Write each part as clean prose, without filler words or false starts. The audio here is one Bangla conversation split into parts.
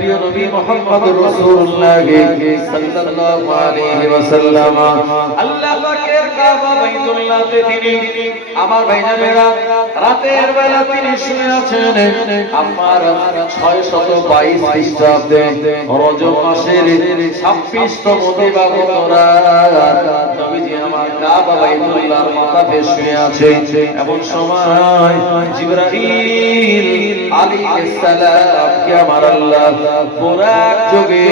প্রিয় নবী মুহাম্মদুর রাসূলুল্লাহ সাল্লাল্লাহু আলাইহি ওয়াসাল্লাম আল্লাহ পাকের কাবা বাইতুল্লাহতে তিনি আমার ভাইজানেরা রাতের বেলা তিনি শুয়ে আছেন। আমার 622 খ্রিস্টাব্দে রজব মাসের 26তম দিবাগত রাত নবীজি আমার কাবা বাইতুল্লাহর মাথাতে শুয়ে আছে। এমন সময় জিবরাইল আলাইহিস সালাম কে আমার আল্লাহ বুরাক যোগে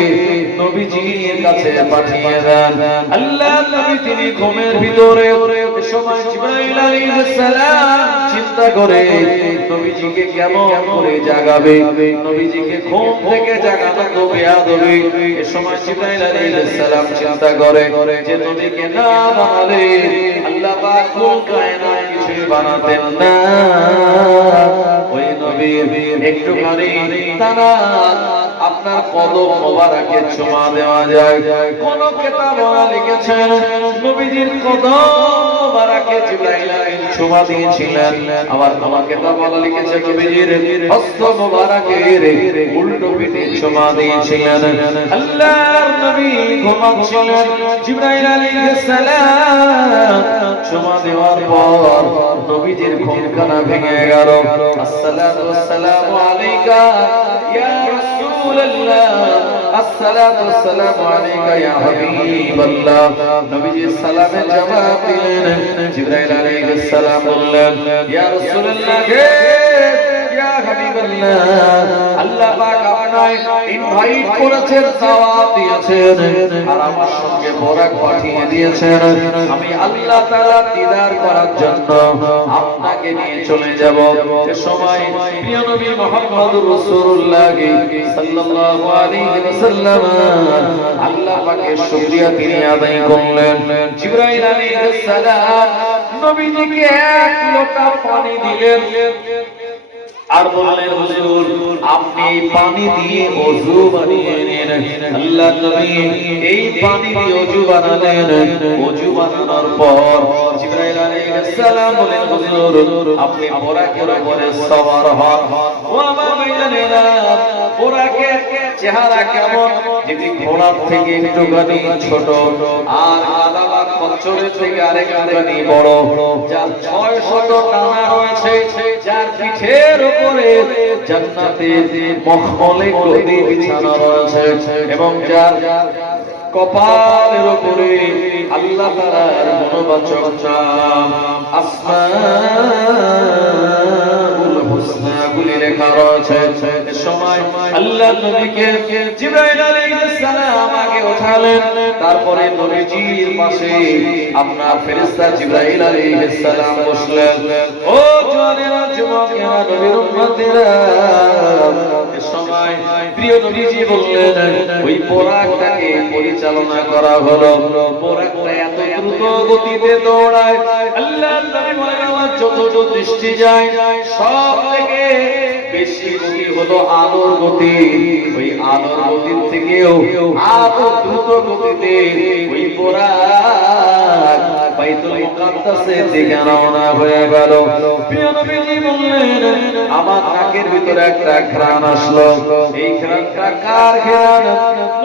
নবীজির কাছে পাঠিয়ে দেন। আল্লাহ নবী তিনি ঘুমের ভিতরে সময় জিবরাইল আলাইহিস সালাম চিন্তা করে নবীজিকে কেমন করে জাগাবে, নবীজিকে ঘুম থেকে জাগানো তো বেয়াদবি। এই সময় জিবরাইল আলাইহিস সালাম চিন্তা করে যে নবীকে না বানালে আল্লাহ পাক কোন কায়নাত কিছু বানাতেন না। ওই নবীর একটুখানি তারা আপনার কদম মোবারকে চুমা দেওয়া যায়। কোন কিতাবে লিখেছেন নবীজির কদম মোবারকে জিবরাইল আলাইহিস চুমা দিয়েছিলেন। আবার আমার কিতাবে লিখেছে নবীজির হস্ত মোবারকের উল্টো পিঠে চুমা দিয়েছিলেন। আল্লাহর নবী ঘুমাচ্ছিলেন, জিবরাইল আলাইহিস সালাম চুমা দেওয়ার পর নবীজির ঘুমখানা ভেঙে গেল। আসসালাতু ওয়াসসালামু আলাইকা ইয়া রাসূলুল্লাহ, আসসালাতু ওয়াসসালামু আলাইকা ইয়া হাবিবাল্লাহ। নবীজি সালামের জবাব দিলেন। জিবরাইল আলাইহিস সালাম বললেন, ইয়া রাসূলুল্লাহ ইয়া হাবিবাল্লাহ, আল্লাহ পাক আপনাকে ইনভাইট করেছেন, দাওয়াত দিয়েছেন আর আমার সঙ্গে বরাক পাঠিয়ে দিয়েছেন। আমি আল্লাহ তাআলা দিদার করার জন্য আপনাকে নিয়ে চলে যাব। সে সময় প্রিয় নবী মুহাম্মদুর রাসূলুল্লাহ সাল্লাল্লাহু আলাইহি ওয়াসাল্লাম আল্লাহ পাকের শুকরিয়া তিনি আদায় করলেন। জিবরাইল আলাইহিস সালাম নবীজিকে এক লোটা পানি দিলেন আর বললেন, হুজুর আপনি পানি দিয়ে ওযু বানিয়ে নিন। আল্লাহ নবী এই পানি দিয়ে ওযু বানালেন। ওযু বানানোর পর জিবরাইল আলাইহিস সালাম বলেন, হুজুর আপনি বুরাকের উপরে সওয়ার হন। ও আমার ভাইজানেরা, বুরাকের চেহারা কেমন? যদি ঘোড়ার থেকে একটুখানি ছোট আর আলাদা খচ্চরের থেকে আরেকটুখানি বড়, যার 600 টানা রয়েছে, যার পিঠের উপরে জান্নাতের মখমলে গদি বিছানো রয়েছে এবং যার কপালের উপরে আল্লাহ তাআলার মনোবাচক নাম আসমাউল হুসনা গুলি লেখা রয়েছে। সময় আল্লাহ নবীকে জিবরাইল আলাইহিস সালাম আগে উঠালেন, তারপরে নবীজির পাশে আপনার ফেরেশতা জিবরাইল আলাইহিস সালাম বসলেন। ও জওয়ানেরা, যুবকেরা, নবীর উম্মতেরা, সময় প্রিয় নবীজি বললেন, ওই পোরাকটাকে পরিচালনা করা হলো। পোরাকটা এত দ্রুত গতিতে দৌড়ায়, আল্লাহ নবী বলেন আমার যতটুকু দৃষ্টি যায় সব থেকে বেশি গতি হলো আলোর গতি। ওই আলোর গতির থেকেও আরো দ্রুত গতিতে ওই পোরাক বাইতুল মুকাদ্দাসের দিকে রওনা হয়ে গেল। প্রিয় নবীজি বললেন, আমার নাকের ভিতরে একটা ঘ্রাণ আসলো। এই ঘ্রাণটা কার ঘ্রাণ?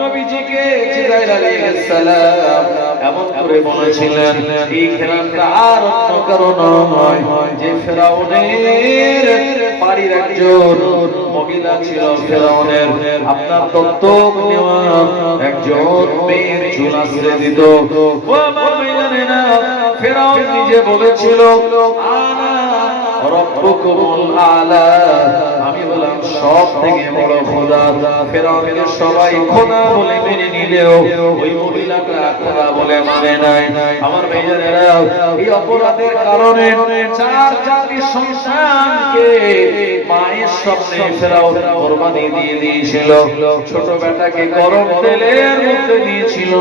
নবীজিকে জিবরাইল আলাইহিস সালাম এমন করে বলেছিলেন, এই ঘ্রাণটা আর অন্য কারো নয়, যে ফেরাউনের বাড়ির একজন মহিলা ছিল, ফেরাউনের আপনার দত্তক নেওয়া একজন মেয়ের চুল আঁচড়ে দিত। ও আমার ভাইজানেরা, ফেরাউন নিজে বলেছিল আনা রব্বুকুমুল আলা, আমি বললাম সব থেকে বড় খোদা। ফেরাউনকে সবাই খোদা বলে মেনে নিলেও ওই মহিলাটা খোদা বলে মানে নাই। আমার ভাইজানেরা, এই অপরাধের কারণে 4 সন্তানকে মায়ের স্বপ্নে ফেরাউন কুরবানি দিয়ে দিয়েছিল। ছোট বেটাকে গরম তেলের মধ্যে দিয়েছিল,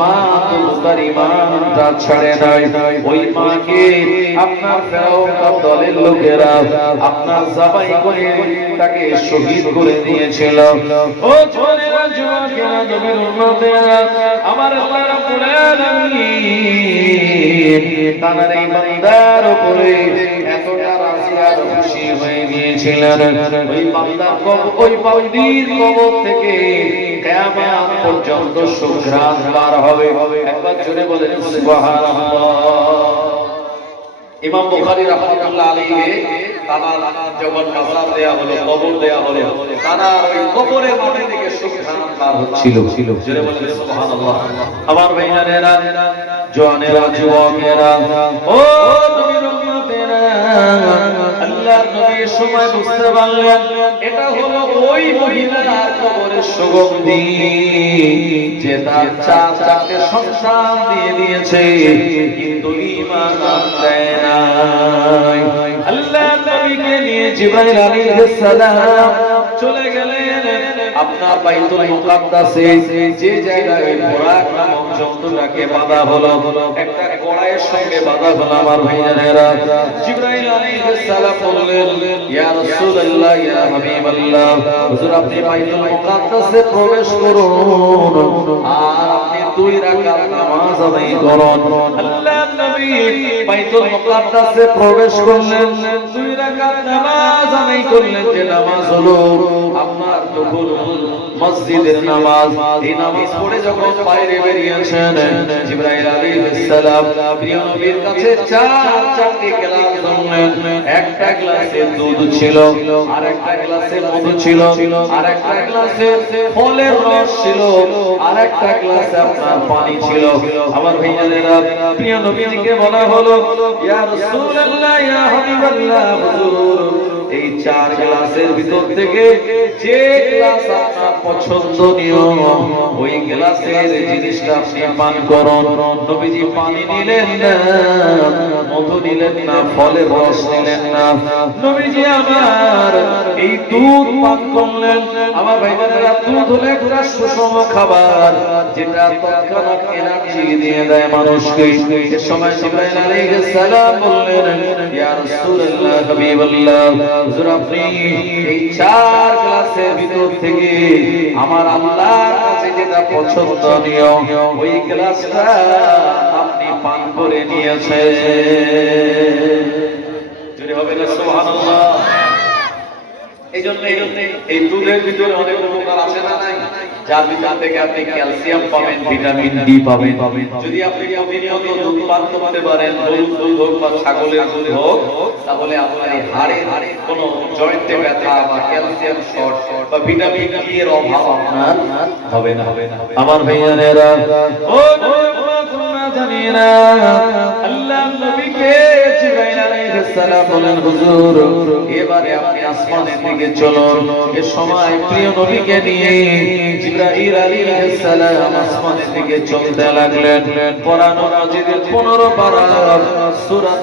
মা তো তার ঈমানটা ছাড়ে নাই। ওই মাকে আপনার ফেরাউন দলের লোকেরা আপনার জবাই করে তাকে শহীদ করে দিয়েছিল। ও ছোটরা, যুবকেরা, নবীর উম্মতেরা, আমার আল্লাহ রাব্বুল আলামিন তার এই বান্দার উপরে এতটা রাজি আর খুশি হয়ে গিয়েছিলেন ওই বান্দার ওই বান্দির কবর থেকে কিয়ামত পর্যন্ত সুঘ্রাণ বার হবে। একবার জোরে বলেন সুবহানাল্লাহ। ইমাম বুখারী রাহমাতুল্লাহ আলাইহি তানার যখন কাফার দেয়া হলো, কবর দেয়া হলো, তানার ওই কবরের মাটি থেকে সুঘ্রাণ বার হচ্ছিল। জোরে বলেন সুবহানাল্লাহ। আমার ভাইয়েরা, জওয়ানেরা, যুবকেরা, ও নবীর উম্মতেরা, আল্লাহর নবীর সময় বুঝতে পারলেন এটা হলো ওই মহিলার কবরের সুগন্ধি যে তার চারটে সন্তান দিয়ে দিয়েছে কিন্তু ঈমান দেয় নাই। আল্লাহর নবীকে নিয়ে জিবরাইল আলাইহিস সালাম চলে গেলেন আপনার বাইতুল মুকাদ্দাসে, যে জায়গায় বুরাক নামক জন্তুটাকে বাঁধা হলো, একটা কড়াইয়ের সঙ্গে বাঁধা হলো। আমার ভাইয়েরা, জিবরাইল আলাইহিস সালাম বললেন, ইয়া রাসূলুল্লাহ, ইয়া হাবিবাল্লাহ, হুজুর আপনি বাইতুল মুকাদ্দাসে প্রবেশ করুন আর আপনি 2 রাকাত নামাজ আদায় করুন। আল্লাহর নবী বাইতুল মুকাদ্দাসে প্রবেশ করলেন, 2 রাকাত নামাজ আদায় করলেন। যে নামাজ হলো আপনার দুপুর মসজিদের নামাজ। এই নামাজ পড়ে যখন বাইরে বেরিয়েছেন, জিবরাইল আলাইহিস সালাম প্রিয় নবীর কাছে চারটি গ্লাস আনলেন। একটা গ্লাসে দুধ ছিল, আর একটা গ্লাসে মধু ছিল, আর একটা গ্লাসে ফলের রস ছিল, আর একটা গ্লাসে আপনার পানি ছিল। আমার ভাইয়েরা, প্রিয় নবীকে বলা হলো, ইয়া রাসূলুল্লাহ, ইয়া হাবিবাল্লাহ, হুজুর এই 4 গ্লাসের ভিতর থেকে যে গ্লাস আপনার পছন্দনীয় ওই গ্লাসের জিনিসটা আপনি পান করুন। নবীজি পানি নিলেন না, মধু নিলেন না, ফলের রস নিলেন না, নবীজি আমার এই দুধ পান করলেন। আমার ভাইরা, দুধ হলো একটা সুষম খাবার যেটা তৎক্ষণাৎ এনার্জি দিয়ে দেয় মানুষকে। এই সময় জিবরাইল আলাইহিস সালাম বললেন, ইয়া রাসূলুল্লাহ, হাবিবাল্লাহ, হুজুর আপনি এই 4 গ্লাসের ভিতর থেকে আমার আল্লাহর কাছে যেটা পছন্দনীয় ওই গ্লাসটা আপনি পান করে নিয়েছেন। যদি হবে না সুবহানাল্লাহ। এই জন্য এই দুধের ভিতরে অনেক উপকার আছে না নাই, যার ভিতর থেকে আপনি ক্যালসিয়াম পাবেন, ভিটামিন ডি পাবেন। যদি আপনি প্রতিনিয়ত দুধ পান করতে পারেন, গরুর দুধ হোক বা ছাগলের দুধ হোক, তাহলে আপনার এই হাড়ে কোনো জয়েন্টে ব্যথা বা ক্যালসিয়াম শর্ট বা ভিটামিন ডি এর অভাব আপনার হবে না। আমার ভাইয়েরা, ও জানিনা আল্লাহ নবীকে জিবরাইল আলাইহিস সালাম বলেন, হুজুর এবারে আপনি আসমানের দিকে চলুন। এই সময় প্রিয় নবীকে নিয়ে জিবরাইল আলাইহিস সালাম আসমানের দিকে চলতে লাগলেন। কোরআন মাজিদের 15 পারা সূরা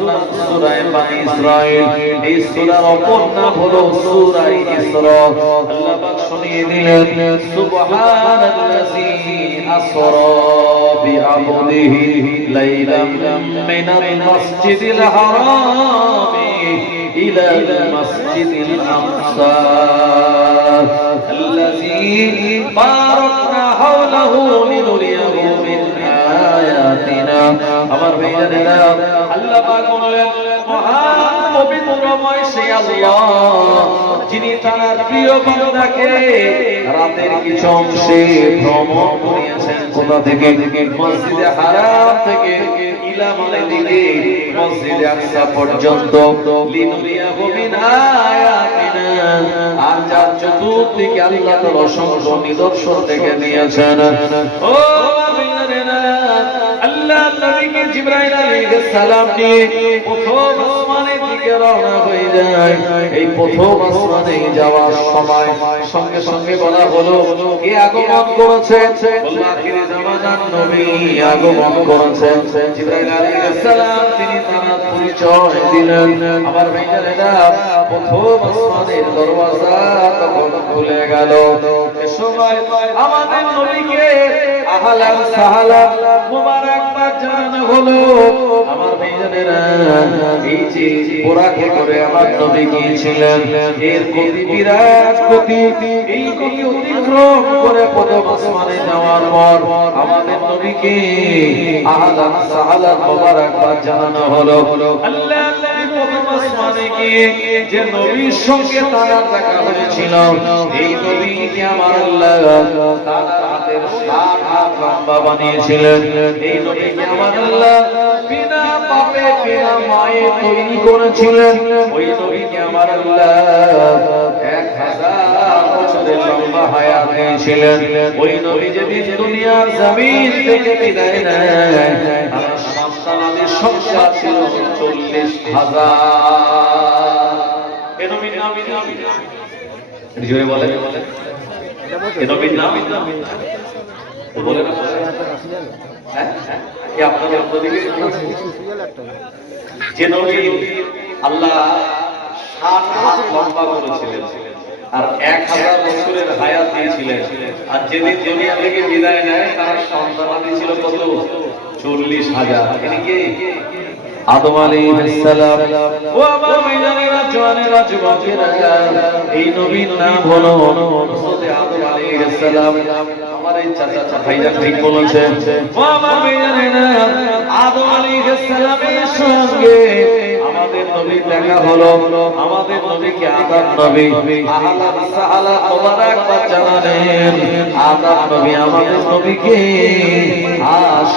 সূরা বানী ইসরাঈল, এই সূরার অপর নাম হলো সূরা ইসরা। আল্লাহ পাক শুনিয়ে দিলেন, সুবহানাল্লাযী আসরা বিআবদিহি লাইলাম মিনাল মাসজিদিল হারাম ইলাল মাসজিদিল আকসা আল্লাযী বারাকনা হাওলাহু লিনুরিয়াহু মিন আয়াতিনা। আমার ভাইয়েরা, আল্লাহ পাক বলেন, মহান পবিত্রময় সেই আল্লাহ যিনি তার প্রিয় বান্দাকে রাতের কিছু অংশে ভ্রমণ করিয়েছেন। কোথা থেকে? মসজিদে হারাম থেকে ইলা মানে দিকে মসজিদে আকসা পর্যন্ত। লিনুরিয়াহু মিন আয়াতিনা, আর যার চতুর্দিকে আল্লাহ তাআলা অসংখ্য নিদর্শন দেখে দিয়েছেন। ও ভাইয়েরা, আল্লাহ নবীকে জিবরাইল আলাইহিস সালাম নিয়ে প্রথম আসমানের দিকে রওনা হয়ে যায়। এই প্রথম আসমানে যাওয়ার সময় সঙ্গে সঙ্গে বলা হলো, কে আগমন করেছে? বলল আখিরে জামানার নবী আগমন করেছেন। জিবরাইল আলাইহিস সালাম তিনি তার পরিচয় দিলেন। আমার ভাইয়েরা, প্রথম আসমানের দরওয়াজা তখন খুলে গেল। এই সময় আমাদের নবীকে আহলান সাহলান মুবারকবাদ জানানো হলো। আমার ভাইয়েরা, এই যে বোরাকে করে আমার নবী গিয়েছিলেন, এর গতি বিরাট গতি। এই গতি অতিক্রম করে প্রথম আসমানে যাওয়ার পর আমাদের নবীকে আহলান সাহলান মুবারকবাদ জানানো হলো। আল্লাহ প্রথম আসমানে গিয়ে যে নবীর সঙ্গে তার দেখা হয়েছিল, এই নবীকে আমার আল্লাহ তার হাতের 60 হাত লম্বা বানিয়েছিলেন। এই নবীকে আমার আল্লাহ বিনা পাপে বিনা মায়ে তৈরি করেছিলেন। ওই নবীকে আমার আল্লাহ 1000 বছরের লম্বা হায়াত দিয়েছিলেন। ওই নবী যেদিন দুনিয়ার জমিন থেকে বিদায় নেয়, তার সন্তানাদের সংখ্যা ছিল 40,000। এ নবীর নাম জোরে বলে, এ নবীর নাম বলে না? হ্যাঁ, কি আপনাদের ওদিকে যে নবী আল্লাহ 60 হাত লম্বা করেছিলেন আর 1000 বছরের হায়াত দিয়েছিলেন, আর যেদিন দুনিয়া থেকে বিদায় নেয় তার সন্তানাদি ছিল কত? 40,000। তিনি কে? আদম আলাইহিস সালাম। ও আমার ভাইজানেরা, জওয়ানেরা, যুবকেরা, এই নবীর নাম হলো হযরত আদম আলাইহিস সালাম। আমার এই চাচা ভাইজান ঠিক বলেছেন। ও আমার ভাইজানেরা, আদম আলাইহিস সালামের সঙ্গে আমাদের নবীর দেখা হলো। আমাদের নবীকে আদম নবী আহলান সাহালা মোবারকবাদ জানালেন। আদম নবী আমাদের নবীকে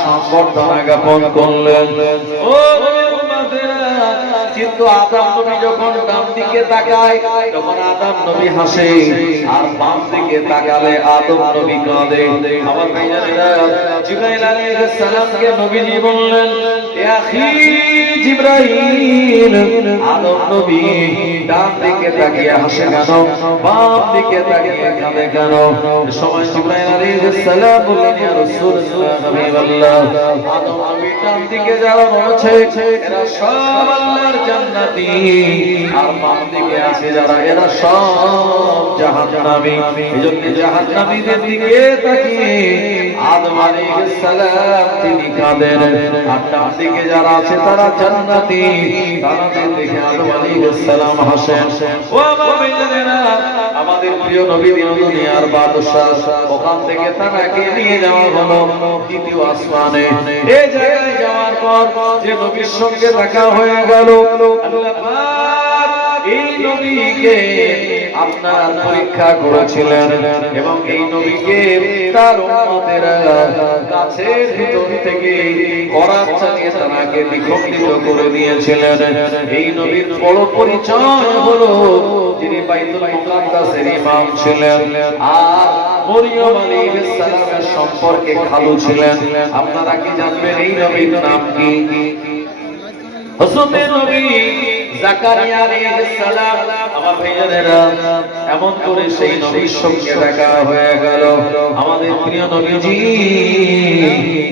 সম্বর্ধনা জ্ঞাপন করলেন। ও কিন্তু আদম নবী যখন ডান দিকে তাকায় তখন আদম নবী হাসে, আর বাম দিকে তাকালে আদম নবী কাঁদে। আমার ভাইজানেরা, জিবরাইল আলাইহিস সালামকে নবীজি বললেন, এ আখি জিবরাইল, আদম নবী ডান দিকে তাকিয়ে হাসে কেন, বাম দিকে তাকিয়ে কাঁদে কেন? সময় জিবরাইল আলাইহিস সালাম বললেন, ইয়া রাসূলুল্লাহ, হাবিবাল্লাহ, আদম নবী ডান দিকে যারা রয়েছে এরা সব আল্লাহর জান্নাতি, আর বাম দিকে আছে যারা এরা সব জাহান্নামী। এজন্য জাহান্নামীদের দিকে তাকিয়ে আদম আলাইহিস সালাম তিনি কাঁদেন, আর ডান দিকে যারা আছে তারা জান্নাতি, তাদের দিকে আদম আলাইহিস সালাম হাসেন। ও আমার ভাইজানেরা, আমাদের প্রিয় নবী দুনিয়ার বাদশা, ওখান থেকে তাকে নিয়ে যাওয়া হলো দ্বিতীয় আসমানে। এই জায়গায় যাওয়ার পর যে নবীর সঙ্গে দেখা হয়ে গেল, আল্লাহ পাক এই নবীকে আপনার পরীক্ষা করেছিলেন এবং এই নবীকে তার উম্মতেরা গাছের ভিতর থেকে করাত চালিয়ে তাকে দ্বিখণ্ডিত করে দিয়েছিলেন। এই নবীর বড় পরিচয় হলো যিনি বাইতুল মুকাদ্দাসের ইমাম ছিলেন আর মরিয়ম আলাইহিস সালামের সম্পর্কে খালু ছিলেন। আপনারা কি জানবেন এই নবীর নাম কি? হযরত নবী জাকারিয়া আলাইহিস সালাম। আমার ভাইজানেরা, এমন করে সেই নবীর সঙ্গে দেখা হয়ে গেল। আমাদের প্রিয় নবীজি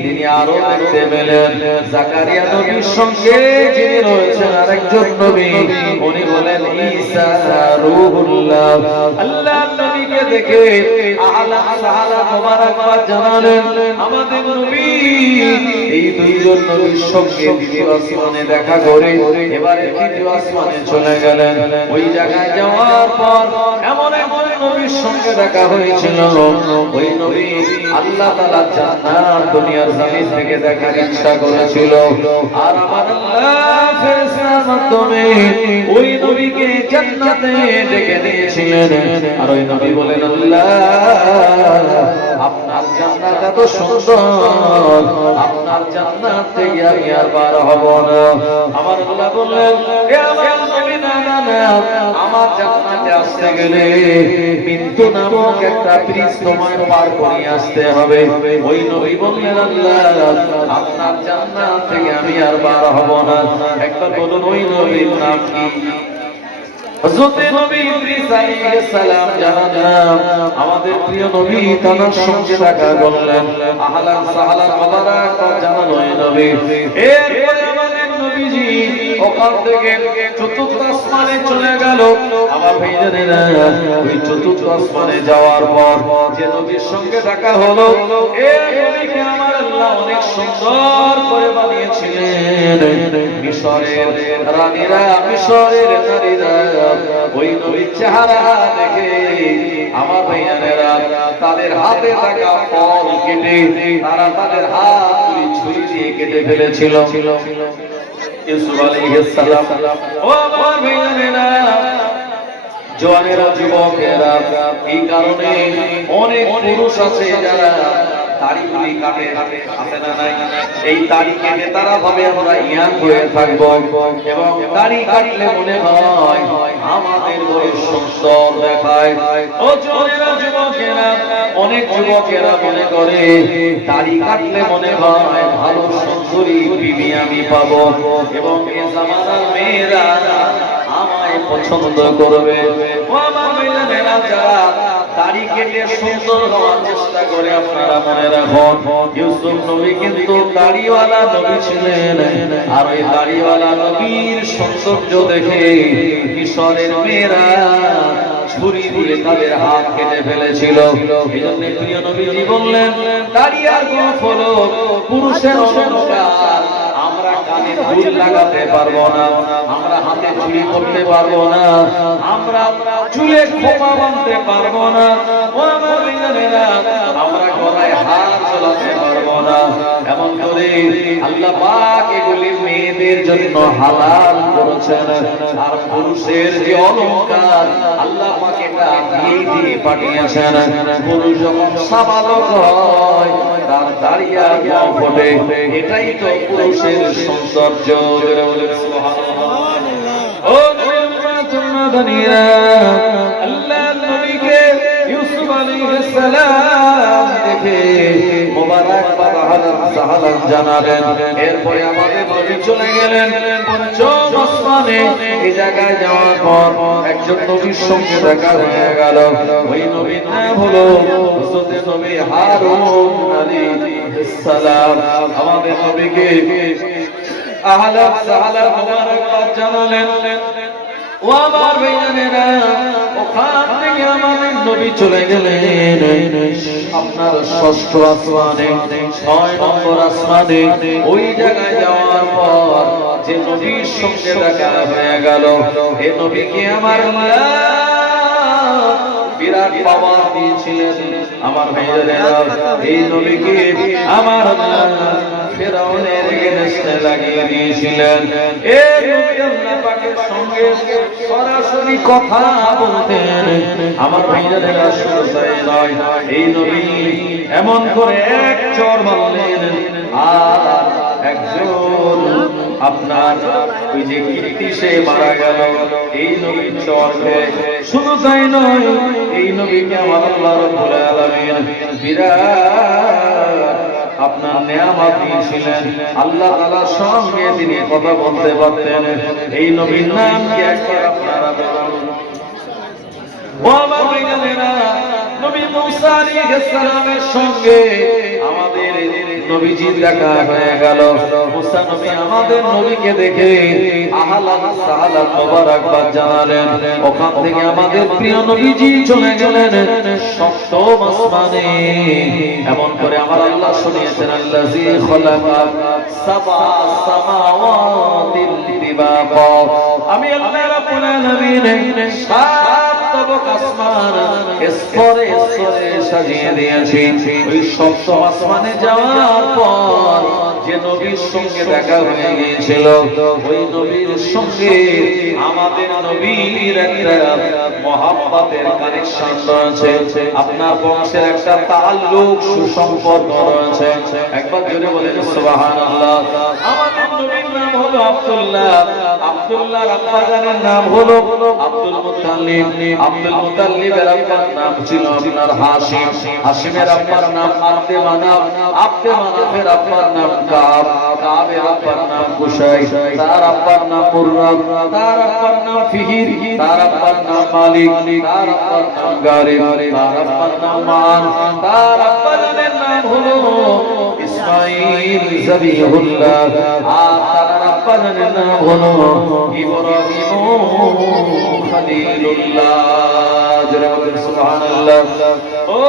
তিনি আরো দেখতে পেলেন জাকারিয়া নবীর সঙ্গে যিনি রয়েছেন আরেকজন নবী, উনি বলেন ঈসা রূহুল্লাহ। আল্লাহ নবীকে দেখে আহলান সাহালা মোবারকবাদ জানালেন। আমাদের নবী এই দুইজন নবীর সঙ্গে দ্বিতীয় আসমানে দেখা করে এবারে তৃতীয় আসমানে চলে গেলেন। ওই জায়গায় যাওয়ার পর এমন একজন নবীর সঙ্গে দেখা হয়েছিল, ওই নবী আল্লাহ তাআলা জান্নাত দুনিয়ার জমিন থেকে দেখার ইচ্ছা করেছিল, আর আমার আল্লাহ ফেরেশতার মাধ্যমে ওই নবীকে জান্নাতে ডেকে নিয়েছিলেন। আর ওই নবী বলেন, আল্লাহ আপনার জান্নাত এত সুন্দর, আপনার জান্নাত থেকে আমি আর বার হব না। আমার আল্লাহ বললেন, হে আমার নবী, না না না, আমার জান্নাতে আসতে গেলে মৃত্যু নামক একটা ব্রিজ তোমার পার করে আসতে হবে। ওই নবী বললেন, আল্লাহ আপনার জান্নাত থেকে আমি আর বার হব না। একবার বলুন ওই নবীর নাম কি? হযরত নবী ইদ্রিস আলাইহিস সালাম জানালেন। আমাদের প্রিয় নবী তার সঙ্গে দেখা করলেন, আহলান সাহালান মোবারকবাদ জানালো এই নবী। এরপরে আমাদের নবীজি ওখান থেকে চতুর্থ আসমানে চলে গেল। আমার ভাইজানেরা, ওই চতুর্থ আসমানে যাওয়ার পর যে নবীর সঙ্গে দেখা হলো, এই নবীকে আমার আল্লাহ অনেক সুন্দর করে বানিয়েছিলেন। মিশরের রানীরা, মিশরের নারীরা ওই নবীর চেহারা দেখে আমার ভাইজানেরা তাদের হাতে থাকা ফল কেটে তারা তাদের হাত ছুরি দিয়ে কেটে ফেলেছিল। ইউসুফ আলাইহিস সালাম। ও আমার ভাইয়েরা, জওয়ানেরা, যুবকেরা, এই কারণে অনেক পুরুষ আছে যারা দাড়ি কাটে, আছে না নাই? এই দাড়ি কেটে তারা ভাবে আমরা ইয়াং হয়ে থাকবো, এবং দাড়ি কাটলে মনে হয় আমাদের বয়স সুন্দর দেখায়। ও জওয়ানেরা, যুবকেরা, অনেক যুবকেরা মনে করে দাড়ি কাটলে মনে হয় ভালো সুন্দরী বিবি আমি পাবো, এবং এই জামানার মেয়েরা আমায় পছন্দ করবে। ও আমার মেয়েরা, যারা দাড়ি কেটে সুন্দর হওয়ার চেষ্টা করে, আপনারা মনে রাখুন ইউসুফ নবী কিন্তু দাড়িওয়ালা নবী ছিলেন, আর ওই দাড়িওয়ালা নবীর সৌন্দর্য দেখে মিশরের মেয়েরা ছুরি দিয়ে তাদের হাত কেটে ফেলেছিল। এই জন্য প্রিয় নবীজি বললেন, দাড়ি আর কোন ফলক, পুরুষের অলংকার, আমরা কানে দুল লাগাতে পারবো না, আমরা হাতে চুড়ি করতে পারবো না, আমরা চুলে খোপা বাঁধতে পারবো না, আমরা গলায় হাত ঝোলাতে পারবো না। এমন করে আল্লাহ পাক এগুলি মেয়েদের জন্য হালাল করেছেন। আর পুরুষের যে অলংকার আল্লাহ পাক এটা দিয়ে পাঠিয়েছেন। পুরুষ যখন সাবালক হয় তার দাড়িয়া ফোটে, এটাই তো পুরুষের সৌন্দর্য। ও আল্লাহ নবীকে ইউসুফ আলাইহিস সালাম দেখে মোবারকবাদ সালাম জানালেন। এরপরে আমাদের নবী চলে গেলেন পঞ্চম আসমানে। এই জায়গায় যাওয়ার পর একজন নবীর সঙ্গে দেখা হয়ে গেল। ওই নবীর নাম হলো হযরত নবী হারুন আলাইহিস সালাম। আমাদের নবীকে আহলান সাহলান মোবারকবাদ জানালেন। ও আমার ভাইয়েরা, ওখান থেকে আমাদের নবী চলে গেলেন আপনার ষষ্ঠ আসমানে, 6 নম্বর আসমানে। ওই জায়গায় যাওয়ার পর যে নবীর সঙ্গে দেখা হয়ে গেল, এই নবীকে আমার বিরাট পাওয়ার দিয়েছিলেন। আমার ভাইয়েরা, এই নবীকে আমার ফেরাউনের এগেইনস্টে লাগিয়ে দিয়েছিলেন। এই নবী আল্লাহ পাকের সঙ্গে সরাসরি কথা বলতেন। আমার ভাইয়েরা, শুধু তাই নয়, এই নবী এমন করে এক চড় মারলেন আর একজন আপনার ওই যে কীর্তি সে মারা গেল এই নবীর চড় খেয়ে। শুধু তাই নয়, এই নবীকে আমার আল্লাহ রাব্বুল আলামিন বিরাট আপনার নেয়ামত দিয়েছিলেন। আল্লাহ তাআলার সঙ্গে তিনি কথা বলতে পারতেন। এই নবীর নাম কি একবার আপনারা বলুন? ও আমার ভাইয়েরা, নবী মুসা আলাইহিস সালামের সঙ্গে আমাদের নবীজির দেখা হয়ে গেল। মুসা নবী আমাদের নবীকে দেখে আহলান সাহলান মোবারকবাদ জানালেন। ওখান থেকে আমাদের প্রিয় নবীজি চলে গেলেন সপ্তম আসমানে। এমন করে আমার আল্লাহ শুনিয়েছেন, আল্লাযী খালাকা সাবআ সামাওয়াতি তিবাকা। আমি আল্লাহ রাব্বুল আলামিন তবক আসমান স্তরে স্তরে সাজিয়ে দিয়েছি। ওই সপ্তম আসমানে যাওয়ার পর যে নবীর সঙ্গে দেখা হয়ে গিয়েছিল, ওই নবীর সঙ্গে আমাদের নবীর একটা মহাব্বতের কানেকশন রয়েছে। আপনার বংশের একটা তাল্লুক, সুসম্পর্ক রয়েছে। একবার জোরে বলেন সুবহানাল্লাহ। আমাদের নবীর নাম হলো আব্দুল্লাহ। আব্দুল্লাহর আব্বাজানের নাম হলো আব্দুল মুত্তালিব। আব্দুল মুত্তালিবের আব্বার নাম ছিল আপনার হাশিম। হাশিমের আব্বার নাম আব্দে মানাফ। আব্দে মানাফের আব্বার নাম কাব। কাবের আব্বার নাম কুসাই। তার আব্বার নাম মুররা। তার আব্বার নাম ফিহির। তার আব্বার নাম মালিক। তার আব্বার নাম গালিব। তার আব্বার নাম মান। তার আব্বাজানের নাম হলো ইসমাঈল যাবিহুল্লাহ। আর তার আব্বাজানের নাম হলো ইব্রাহিম খলিলুল্লাহ। জোরে বলেন সুবহানাল্লাহ। ও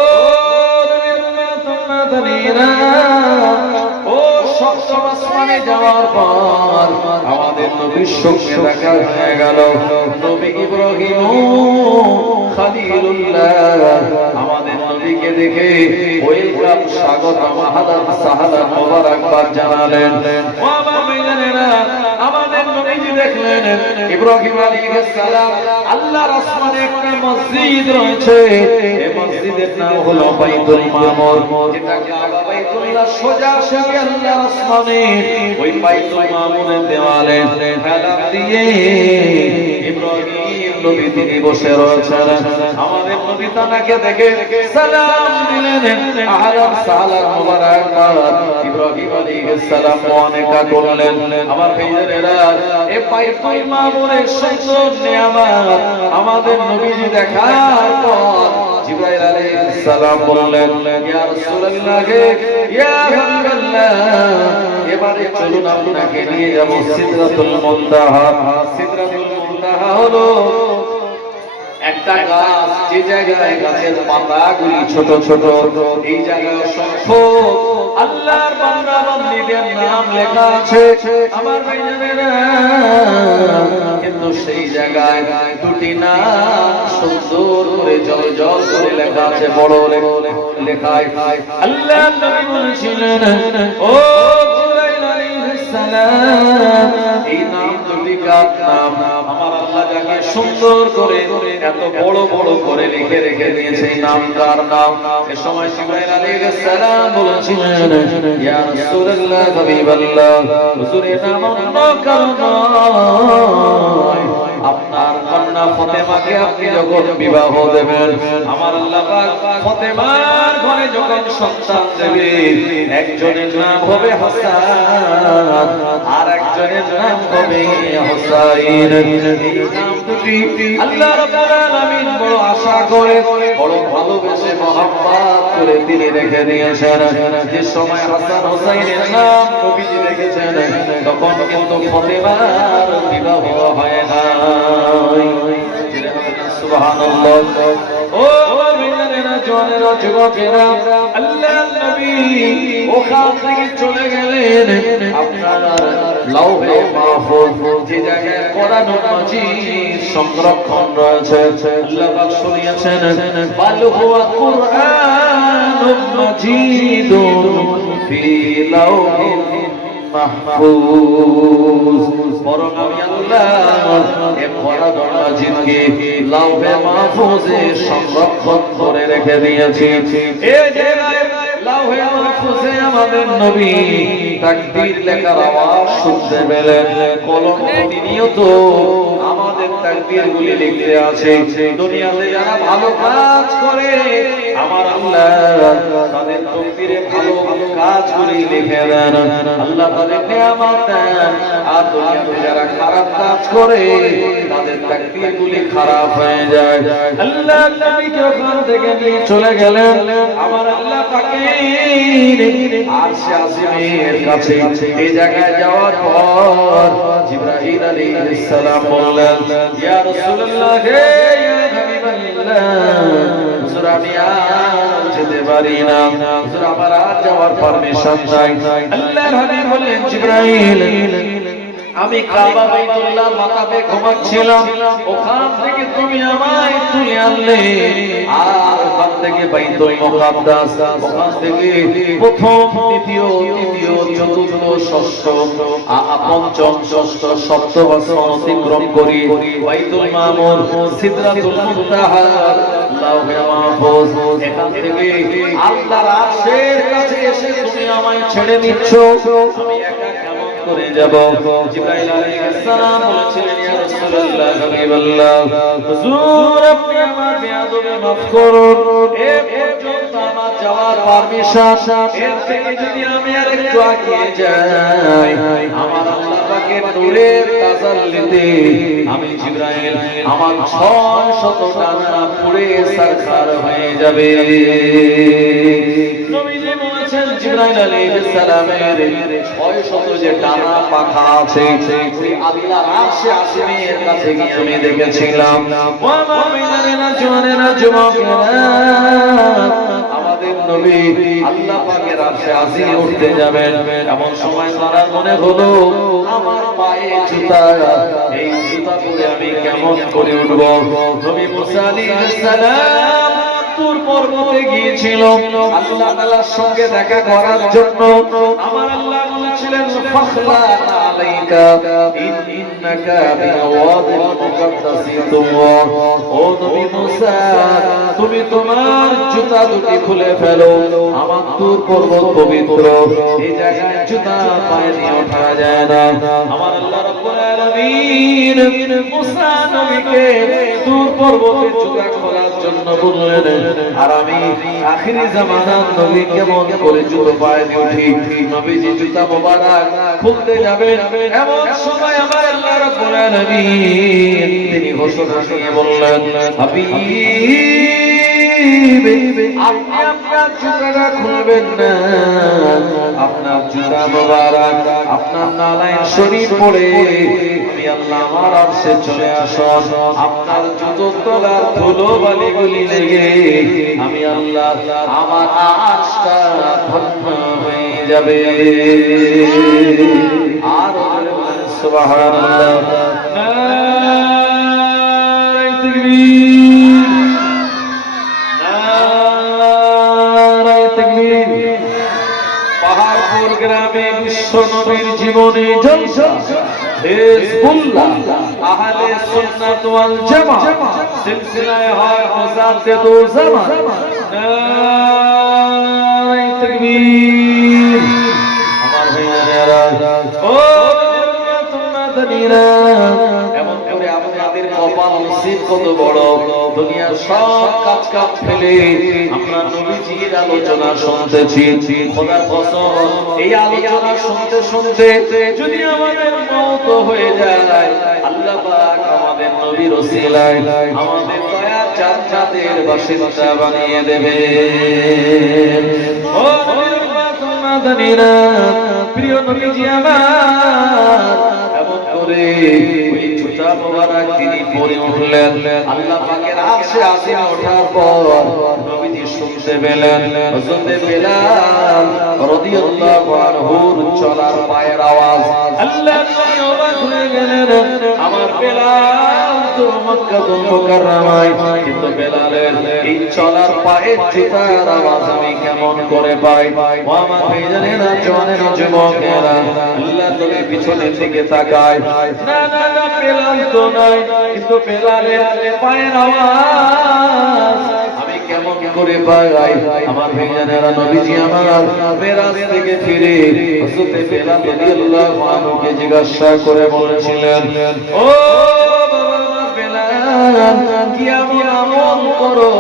ও সপ্তম আসমানে যাওয়ার পর আমাদের নবীর সঙ্গে দেখা হয়ে গেল নবী ইব্রাহিম খলিলুল্লাহ। আমাদের নবীকে দেখে ওয়েলকাম, স্বাগতম, আহলান সাহলান মোবারকবাদ জানালেন। ও আমার ভাইয়েরা, আমাদের নবীজি দেখলেন ইব্রাহিম আলাইহিস সালাম আল্লাহর আসমানে একটা মসজিদ রয়েছে, এই মসজিদের নাম হলো বাইতুল মামুর, যেটা কাবা বাইতুল্লাহ সোজা সঙ্গে আল্লাহর আসমানে ওই বাইতুল মামুরের দেওয়ালে হেলান দিয়ে ইব্রাহিম নবী তিনি বসে রয়েছেন। আমাদের নবী তাকে দেখে সালাম দিলেন, আহলান সাহলান মুবারাকাত। ইব্রাহিম আলাইহিস সালাম অনেকা করলেন। আমার ভাইয়েরা, এই বাইতুল মামুরের সুন্দর নিয়ামত আমাদের নবীজি দেখার পর জিবরাইল আলাইহিস সালাম বললেন, ইয়া রাসূলুল্লাহ, ইয়া হাবিবাল্লাহ, এবারে চলুন আপনাকে নিয়ে যাব সিদরাতুল মুনতাহা। সিদরাতুল মুনতাহা হলো একটা গাছ, যে জায়গায় গাছের পাতাগুলি ছোট ছোট, এই জায়গায় অসংখ্য আল্লাহর বান্দা বান্দীদের নাম লেখা আছে। আমার ভাইয়েরা, কিন্তু সেই জায়গায় দুটি নাম সুন্দর করে জল জল করে লেখা আছে, বড় লেখায়। আল্লাহ নবী বলেছিলেন, ও জিবরাইল আলাইহিস সালাম, এই নাম দুটি কার নাম? আমার আল্লাহ যাকে সুন্দর করে এত বড় বড় করে লিখে রেখে দিয়েছে, এই নাম কার নাম? এ সময় জিবরাইল আলাইহিস সালাম বলেছিলেন, ইয়া রাসূলুল্লাহ, হাবিবাল্লাহ, হুজুর এর নাম অন্য কারো নয়। আপনার কন্যা ফাতেমাকে আপনি যখন বিবাহ দেবেন, আমার আল্লাহ পাক ফাতেমার ঘরে যখন সন্তান দেবে, একজনের নাম হবে হাসান আর একজনের নাম হবে হুসাইন। এই নাম দুটি আল্লাহ রাব্বুল আলামিন বড় আশা করে, বড় ভালোবেসে মহব্বত করে তিনি রেখে দিয়েছেন। যে সময় হাসান হুসাইনের নাম নবীজি রেখেছেন, তখন কিন্তু ফাতেমার বিবাহ হয় না। সুবহানাল্লাহ। ও মুমিনেরা, জওয়ানেরা, যুবকেরা, আল্লাহর নবী ওখান থেকে চলে গেলেন আপনার লাউহে মাহফুজ, যে জায়গায় কোরআনুল মাজিদ সংরক্ষণ রয়েছে। আল্লাহ পাক শুনিয়েছেন, বাল হুয়া কুরআনুম মাজিদুন ফি লাউহিন মাহফুজ। বরং আমি আল্লাহ এই কোরআনুল মাজিদকে লাউহে মাহফুজে সংরক্ষণ করে রেখে দিয়েছি। এই জায়গায় লাউহে মাহফুজে আমাদের নবী তাকবীর লেখার আওয়াজ শুনতে পেলেন। কলম প্রতিনিয়ত আমাদের তাকবীরগুলি লিখতে আছে। দুনিয়াতে যারা ভালো কাজ করে, আমার আল্লাহ তাদের তাকবীরে ভালো ভালো কাজগুলি লিখে দেন, আল্লাহ তাদের নিয়ামত দেন। আর দুনিয়াতে যারা খারাপ কাজ করে, তাদের তাকবীরগুলি খারাপ হয়ে যায়। আল্লাহ নবীকে ওখান থেকে নিয়ে চলে গেলেন। আমার আল্লাহ পাকের আরশে আজিমের কাছে এই জায়গায় যাওয়ার পর জিবরাইল আলাইহিস সালাম বললেন, ইয়া রাসূলুল্লাহ, হে ইয়া হাবিবাল্লাহ, হুজুর আমি আর যেতে পারি না, হুজুর আমার আর যাওয়ার পারমিশন নাই। আল্লাহর হাবিব বললেন, জিবরাইল, আমি কাবা বাইতুল্লাহর মাকামে ঘুমাচ্ছিলাম, ওখান থেকে তুমি আমায় তুলে আনলে, আর ওখান থেকে বাইতুল মুকাদ্দাস, ওখান থেকে প্রথম, দ্বিতীয়, তৃতীয়, চতুর্থ, ষষ্ঠ, পঞ্চম, ষষ্ঠ, সপ্তম আসমান অতিক্রম করি বাইতুল মামুর, সিদরাতুল মুনতাহা, লাউহে মাহফুজ, এখান থেকে আল্লাহর আরশের কাছে এসে তুমি আমায় ছেড়ে দিচ্ছ, আমি একা কেমন করে যাব? জিবরাইল আলাইহিস সালাম বলেছিলেন, ইয়া রাসূলুল্লাহ, হাবিবাল্লাহ, হুজুর আপনি আমার বেয়াদবি মাফ করুন, এ পর্যন্ত আমার যাওয়ার পারমিশন, এর থেকে যদি আমি আর একটু এগিয়ে যাই, আমার আল্লাহ পাকের নূরের তাজাল্লিতে আমি জিবরাইল আমার 600 ডানা পুড়ে সারখার হয়ে যাবে। নবীজি বলেছেন, জিবরাইল আলাইহিস সালামের 600 যে ডানা পাখা আছে, ওই আল্লাহর আরশে আসিমের কাছে গিয়ে আমি দেখেছিলাম। ও আমার মুমিনেরা, জওয়ানেরা, যুবকেরা, আমাদের নবী আল্লাহ পাকের আরশে আসিমে উঠতে যাবেন, এমন সময় তার মনে হলো, আমার পায়ে জুতা, এই জুতা পরে আমি কেমন করে উঠব? নবী মুসা আলাইহিস সালাম তুর পর্বতে গিয়েছিল আল্লাহ তাআলার সঙ্গে দেখা করার জন্য। আমার আল্লাহ বলেছিলেন, ফাখলা আলাইকা ইন্নাকা বিওয়াদিল মুকাদ্দাসি তুমা। ও নবী মুসা, তুমি তোমার জুতা দুটি খুলে ফেলো, আমার তুর পর্বত পবিত্র, এই জায়গায় জুতা পায়ে দিয়ে ওঠা যায় না। আমার আল্লাহ রাব্বুল আলামিন মুসা নবীকে তুর পর্বতে জুতা খোলার জন্য বললেন, আর আমি আখিরি জামানার নবী কেমন করে জুতো পায়ে দিয়ে উঠি, নবীজি জুতা মোবারক খুলতে যাবেন, এমন সময় আমার আল্লাহ রাব্বুল আলামিন তিনি ঘোষণা দিয়ে বললেন, হাবিব আপনি আপনার জুতাটা খুলবেন না, আপনার জুতা মোবারক আপনার নালায় শরীর পড়ে আমি আল্লাহ আমার আরশে চলে আসব, আপনার জুতোর তলার ধুলো বালিগুলি লেগে আমি আল্লাহ আমার আরশটা ভগ্ন হয়ে যাবে। আর সুবহানাল্লাহ, নারায়ে তাকবীর, নারায়ে তাকবীর। পাহাড়পুর গ্রামে বিশ্ব নবীর জীবনে জলসা, হিজবুল্লাহ, আহলে সুন্নাত ওয়াল জামাত, সিলসিলায়ে হয় মুজাদ্দিদুল জামান। নারায়ে তাকবীর। আমার ভাইয়েরা, ও মাদানীরা, এমন করে আপনাদের কপাল নসিব কত বড়, দুনিয়ার সব কাজ কাজ ফেলে আমরা নবীজির আলোচনা শুনতেছি। খোদার কসম, এই আলোচনা শুনতে শুনতে যদি আমাদের মওত হয়ে যায়, আল্লাহ পাক আমাদের নবীর ওসিলায় আমাদের দয়ার জান্নাতের বাসিন্দা বানিয়ে দেবে। ও নবীর মাদানীরা, প্রিয় নবীজি আমার এমন করে ওই জুতা মোবারক তিনি পরে উঠলেন। আল্লাহ পাকের আরশে আসিয়া ওঠার পর নবীজি শুনতে পেলেন হযরত বেলাল রাদিয়াল্লাহু আনহুর চলার পায়ের আওয়াজ। আল্লাহ নবী অবাক হয়ে গেলেন, আমার বেলাল তো মক্কাতুল মুকাররমায়, কিন্তু বেলালের এই চলার পায়ের জুতার আওয়াজ আমি কেমন করে পাই? ও আমার ভাইজানেরা, জওয়ানেরা, যুবকেরা, আল্লাহ নবী পিছনের দিকে তাকায়, না না না, বেলাল তো নাই, কিন্তু বেলালের পায়ের আওয়াজ আমি কেমন করে পাই? আমার ভাইজানেরা, নবীজি আমার মেরাজ থেকে ফিরে হযরত বেলাল রাদিয়াল্লাহু আনহুকে জিজ্ঞাসা করে বলেছিলেন, ও বাবা বেলাল, কি এমন আমল করো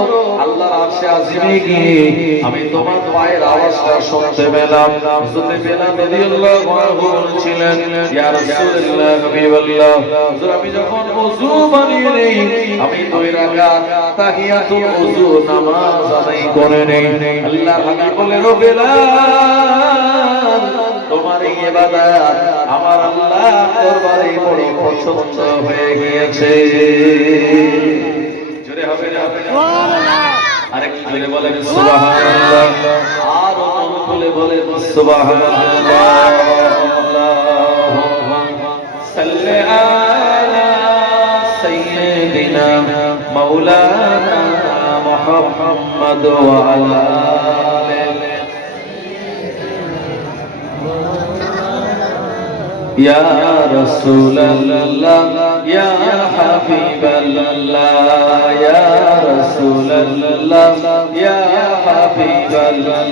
আল্লাহর আরশে আজিমে গিয়ে আমি তোমার পায়ের আওয়াজটা শুনতে পেলাম? হযরত বেলাল রাদিয়াল্লাহু আনহু বলেছিলেন, ইয়া রাসূলুল্লাহ, হাবিবাল্লাহ, হুজুর আমি যখন ওযু বানিয়ে নেই, আমি 2 রাকাত তাহিয়াতুল ওযু নামাজ আদায় করে নেই। আল্লাহর হাবিব বললেন, ও বেলাল, তোমার এই ইবাদত আমার আল্লাহ দরবারে বড় পছন্দ হয়ে গিয়েছে। জোরে হবে না? সুবহানাল্লাহ। আরেকটু জোরে বলেন সুবহানাল্লাহ, আর মন খুলে বলেন সুবহানাল্লাহ। সাল্লি আলা সাইয়্যিদিনা মাওলানা মুহাম্মদ ওয়া আলা আলিহি ইয়া রাসূলুল্লাহ, ইয়া হাবিবাল্লাহ, ইয়া রাসূলুল্লাহ, ইয়া হাবিবাল্লাহ।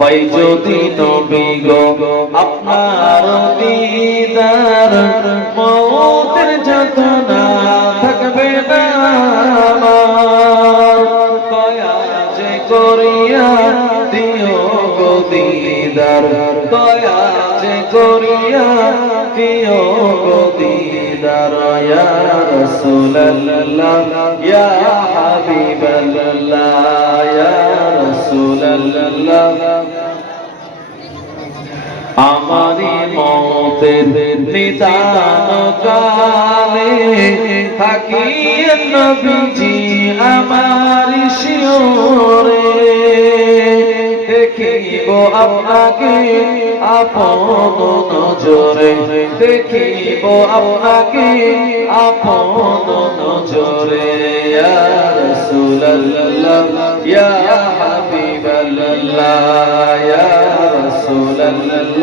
পাই যদি নবী গো আপনার দিদার, মওতের যাতনা থাকবে না আমার, দয়া যে করিয়া দিও গো দিদার, দয়া যে করিয়া দিও গো দিদার, ইয়া রাসূলুল্লাহ, ইয়া হাবিবাল্লাহ, ইয়া রাসূলুল্লাহ। আমারি মওতের নিদান কালে থাকিয়ে নবীজি আমার শিওরে, দেখিব আপনাকে আপন নজরে, দেখিব আপনাকে আপন নজরে, ইয়া রাসূলুল্লাহ, ইয়া হাবিবাল্লাহ, ইয়া রাসূলুল্লাহ।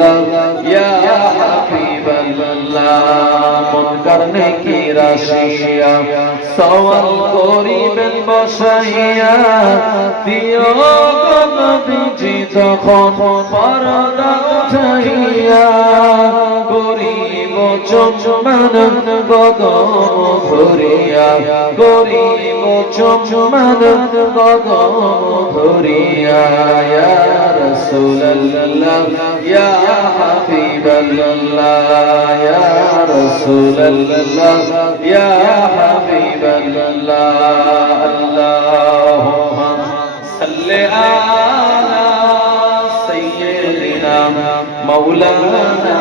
ইয়া হাবিবাল্লাহ মুনকার নেকি রাশিয়া সওয়াল করিবেন বসাইয়া দিও গো নবীজি যখন পর্দা উঠাইয়া করিব চুম্বন কদম ভরিয়া করিব চুম্বন কদম ভরিয়া ইয়া রাসূলুল্লাহ ইয়া হাবিবাল্লাহ ইয়া রাসূলুল্লাহ ইয়া হাবিবাল্লাহ আল্লাহুম্মা সাল্লি আলা সাইয়্যিদিনা মাওলানা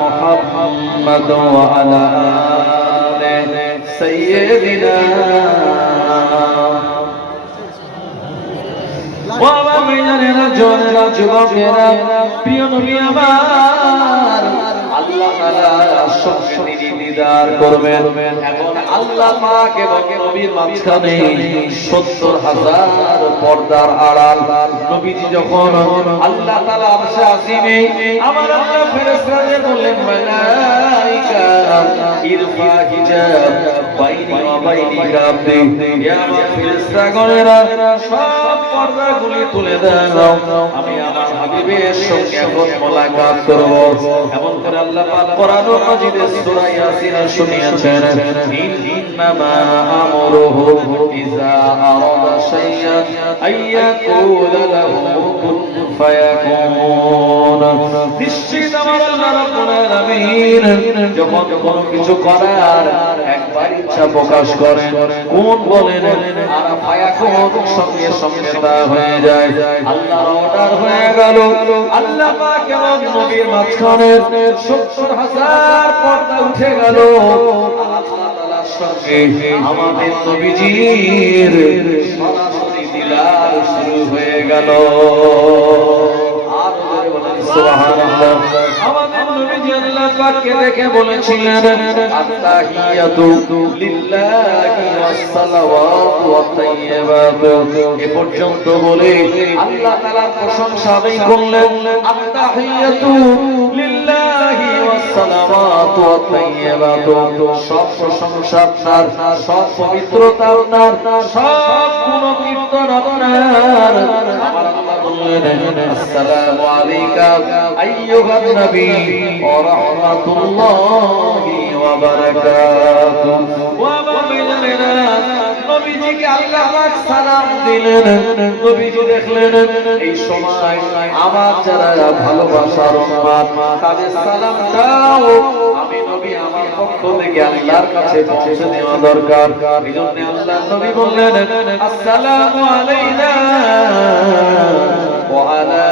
মুহাম্মদ ওয়া আলা আলি সাইয়্যিদিনা প্রিয় নবী আমার আল্লাহ তাআলা সঙ্গে দিদার করবেন। এখন আল্লাহ পাক এবং নবীর মাঝখানে ৭০,০০০ পর্দার আড়াল। নবীজি যখন আল্লাহ তাআলা আরশে আসিমে আমার আল্লাহ ফেরেশতাদের বললেন মালাইকা ইরফা হিজাব বাইনি ওয়া বাইনিকা আবদি, ইয়া আমার ফেরেশতাগণেরা সব পর্দাগুলি তুলে দাও, আমি আমার হাবিবের সঙ্গে এখন মোলাকাত করব। এমন করে আল্লাহ পাক কোরআন মাজিদের সূরা ইয়াসিনে শুনিয়েছেন ইন্নামা আমরুহু ইযা আরাদা শাইআন আইয়াকুলা লাহু কুন ফায়াকুন। নিশ্চিত আমার আল্লাহ রাব্বুল আলামিন যখন কোনো কিছু করার একবার ইচ্ছা প্রকাশ করেন, কোন বলেন আর ফায়াকুন সঙ্গে সঙ্গে তা হয়ে যায়। আল্লাহর অর্ডার হয়ে গেল। আল্লাহ পাক এবং নবীর মাঝখানে ৭০,০০০ পর্দা উঠে গেল। আল্লাহ তাআলার সঙ্গে আমাদের নবীজির সরাসরি দিদার শুরু হয়ে গেল। আর বলেন সুবহানাল্লাহ। আমাদের নবীজি আল্লাহ পাককে দেখে বলেছিলেন আত্তাহিয়াতু লিল্লাহি ওয়াস সালাওয়াতু ওয়াত তাইয়্যিবাতু। এ পর্যন্ত বলে আল্লাহ তাআলার প্রশংসা আদায় করলেন। আত্তাহিয়াতু লিল্লাহি ওয়াস সালাওয়াতু ওয়াত তাইয়্যিবাতু, সব প্রশংসা আপনার, সব পবিত্রতা আপনার, সব গুণ কীর্তন আপনার। আমার আল্লাহ বললেন আসসালামু আলাইকা আইয়ুহান নবী ওয়া রাহমাতুল্লাহি ওয়া বারাকাতুহু। ওয়া বারাকাতুহু। নবীজিকে আল্লাহ পাক সালাম দিলেন। নবীজি দেখলেন এই সময় আমার যারা ভালোবাসার উম্মত তাদের সালামটাও আমি নবী আমার পক্ষ থেকে আল্লাহর কাছে পৌঁছে দেওয়া দরকার। এজন্য আল্লাহর নবী বললেন আসসালামু আলাইনা ওয়া আলা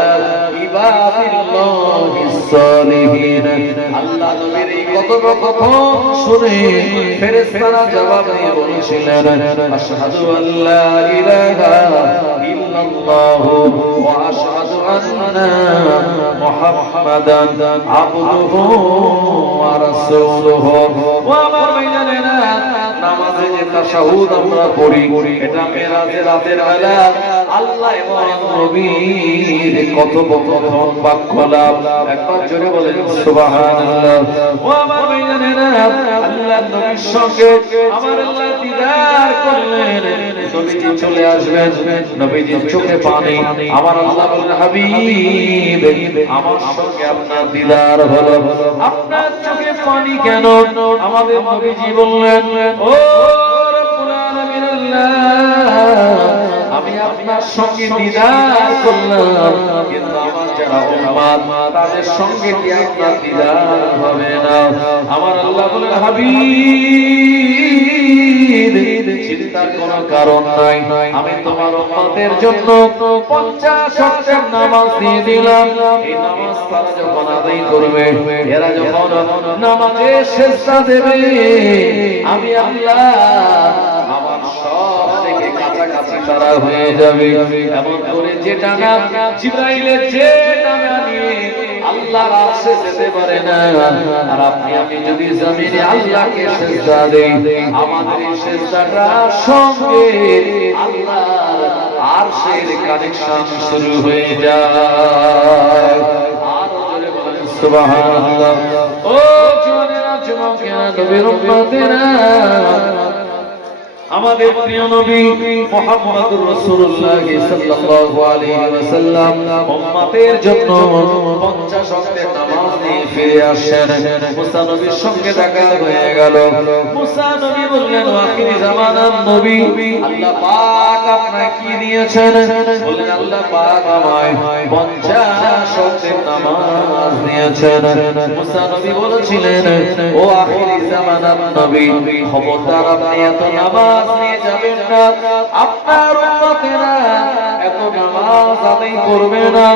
ইবাদিল্লাহিস সালিহিন। আল্লাহ নবীর এই কথোপকথন শুনে ফেরেশতারা জবাব দিয়ে বলেছিলেন আশহাদু আল্লা ইলাহা ইল্লাল্লাহু ওয়া আশহাদু আন্না মুহাম্মাদান আবদুহু ওয়া রাসূলুহু। ওয়া আমার ভাইজানেরা, নামাজে যে তাশাহুদ আমরা পড়ি এটা মেরাজের রাতের বেলা আল্লাহ এবং নবীর কথোপকথন বাক্যলাপ। একবার জোরে বলেন সুবহানাল্লাহ। ও আমার ভাইজানেরা, আল্লাহ নবীর সঙ্গে আমার আল্লাহ দিদার করলেন। নবীজি চলে আসবেন, নবীজির চোখে পানি। আমার আল্লাহ বলেন হাবিব আমার সঙ্গে আপনার দিদার হলো, আপনার চোখে পানি কেন? আমাদের নবীজি বললেন ও রব্বুল আলামিন আল্লাহ, আমি আপনার সঙ্গে দিদার করলাম, কিন্তু আমার যারা উম্মত তাদের সঙ্গে কি আপনার দিদার হবে না? আমার আল্লাহ বলেন হাবিব চিন্তার কোনো কারণ নাই, আমি তোমার উম্মতের জন্য 50 ওয়াক্তের নামাজ দিয়ে দিলাম। এই নামাজ তারা যখন আদায় করবে, এরা যখন নামাজে সিজদা দেবে, আমি আল্লাহ আমার সব থেকে কাছাকাছি তারা হয়ে যাবে। এমন করে যে টানা জিবরাইলের যে টানা নিয়ে আল্লাহর আরশে যেতে পারে না, আর আপনি আমি যদি জমিনে আল্লাহকে সিজদা দেই, আমাদের এই সিজদাটার সঙ্গে আল্লাহর আরশের কানেকশন শুরু হয়ে যায়। আর জোরে বলেন সুবহানাল্লাহ। ও জওয়ানেরা, যুবকেরা, নবীর উম্মতেরা, আমাদের প্রিয় নবী মুহাম্মদুর রাসূলুল্লাহ সাল্লাল্লাহু আলাইহি ওয়াসাল্লাম উম্মতের জন্য 50 ওয়াক্তের নামাজ নিয়ে ফিরে আসেন। মুসা নবীর সঙ্গে দেখা হয়ে গেল। মুসা নবী বললেন, আখির জামানার নবী, আল্লাহ পাক আপনাকে কি দিয়েছেন? বললেন, আল্লাহ পাক আমায় 50 ওয়াক্তের নামাজ দিয়েছেন। মুসা নবী বলেছিলেন, ও আখির জামানার নবী, খবরদার আপনি এত নামাজ নিয়ে যাবেন না, আপনার উম্মতেরা এত নামাজ আদায় করবে না।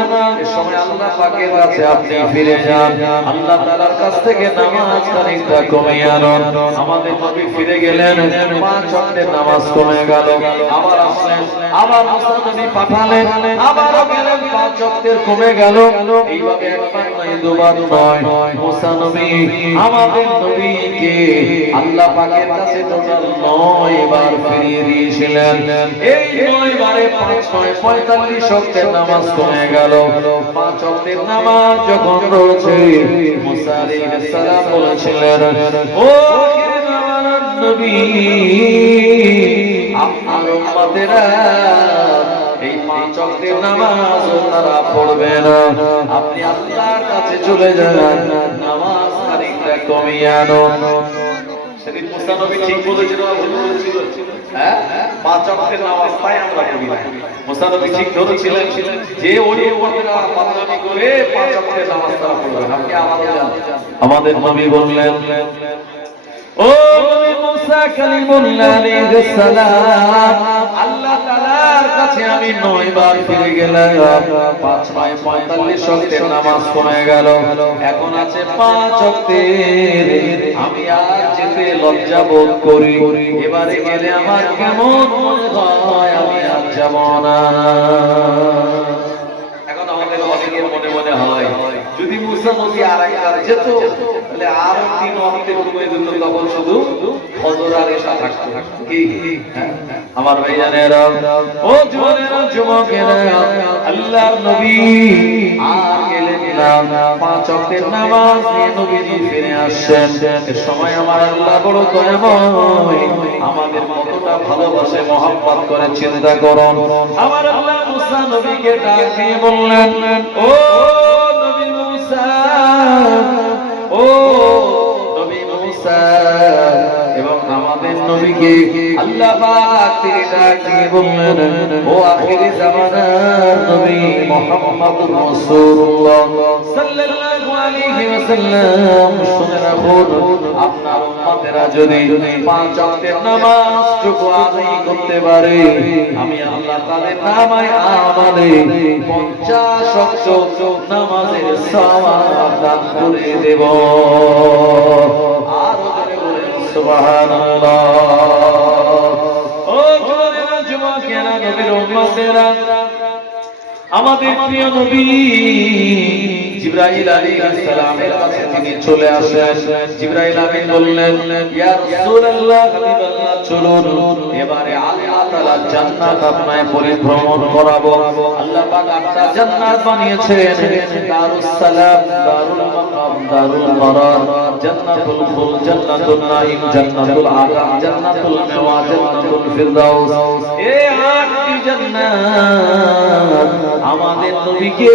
এই সময় আল্লাহ পাকের কাছে আপনি ফিরে যান, আল্লাহ তাআলার কাছ থেকে নামাজ খানিকটা কমিয়ে আনুন। আমাদের নবী ফিরে গেলেন, 5 ওয়াক্তের নামাজ কমে গেল। আবার আসলেন, আবার মুসা নবী পাঠালেন, আবারও গেলেন, 5 ওয়াক্তের কমে গেল। এইভাবে একবার নয়, দুবার নয়, মুসা নবী আমাদের নবীকে আল্লাহ পাকের কাছে টোটাল 9 বার ফিরিয়ে দিয়েছিলেন। এই 9 বারে 5 9 45 ওয়াক্তের নামাজ কমে গেল। 5 ওয়াক্তের নামাজ যখন রয়েছে, মুসা আলাইহিস সালাম বলেছিলেন, ও আখির জামানার নবী, আপনার উম্মতেরা এই 5 ওয়াক্তের নামাজ তারা পড়বে না, আপনি আল্লাহর কাছে চলে যান, নামাজ খানিকটা কমিয়ে আনুন। সেদিন মুসা নবী ঠিক বলেছিল না ভুল বলেছিল? হ্যাঁ, 5 ওয়াক্তের নামাজ তাই আমরা পড়ি না। মুসা নবী ঠিক ধরেছিলেন যে ওই উম্মতেরা পাগলামি করে 5 ওয়াক্তের নামাজ তারা পড়বে না। আপনি আমাদের নবী বললেন, ও নবী মুসা কালিমুল্লাহ আলাইহিস সালাম, আল্লাহ তাআলার কাছে আমি 9 বার ফিরে গেলাম। 5 9 45 ওয়াক্তের নামাজ কমে গেল, এখন আছে 5 ওয়াক্তের। আমি আর যেতে লজ্জা বোধ করি, এবারে গেলে আমার কেমন মনে হয়, আমি আর যাব না। এখন আমাদের অনেকের মনে মনে হয়, যদি মুসা নবী আর একবার যেত, তাহলে আর 3 ওয়াক্তের কমে যেত, তখন শুধু ফজর আর এশা থাকতো। কি আমার ভাইজানেরা, ও জওয়ানেরা, যুবকেরা, আল্লাহর নবী আর গেলেন না, 5 ওয়াক্তের নামাজ নিয়ে নবীজি ফিরে আসছেন। এই সময় আমার আল্লাহ বড় দয়াময়, আমাদের কতটা ভালোবাসে, মহব্বত করে, চিন্তা করুন। আমার আল্লাহ মুসা নবীকে ডাক দিয়ে বললেন, ও নবী মুসা, ও নবী মুসা। এবং আমাদের নবীকে আল্লাহ পাক তিনি ডাক দিয়ে বললেন, ও আখির জামানার নবী মুহাম্মদুর রাসূলুল্লাহ সাল্লাল্লাহু আলাইহি ওয়াসাল্লাম, শুনে রাখুন, আপনার উম্মতেরা যদি 5 ওয়াক্তের নামাজটুকু আদায় করতে পারে, আমি আল্লাহ তাআলা নামায় আমালে 50 ওয়াক্ত নামাজের সওয়াব দান করে দেব। আর সুবহানাল্লাহ। ও জওয়ানেরা, যুবকেরা, নবীর উম্মতেরা, আমাদের প্রিয় নবী জিবরাইল আলাইহিস সালামের কাছে তিনি চলে আসেন। জিবরাইল আমিন বললেন, ইয়া রাসূলুল্লাহ, হাবিবাল্লাহ, চলুন এবারে আল্লাহ তাআলা জান্নাত আপনাকে পরিভ্রমণ করাবো। আল্লাহ পাক 8টা জান্নাত বানিয়েছেন, দারুস সালাম, দারুল মাকাম, দারুল করার, জান্নাতুল খুলদ, জান্নাতুন নাঈম, জান্নাতুল আদম, জান্নাতুল মাওয়া, জান্নাতুল ফিরদাউস। এই 8টি জান্নাত আমাদের নবীকে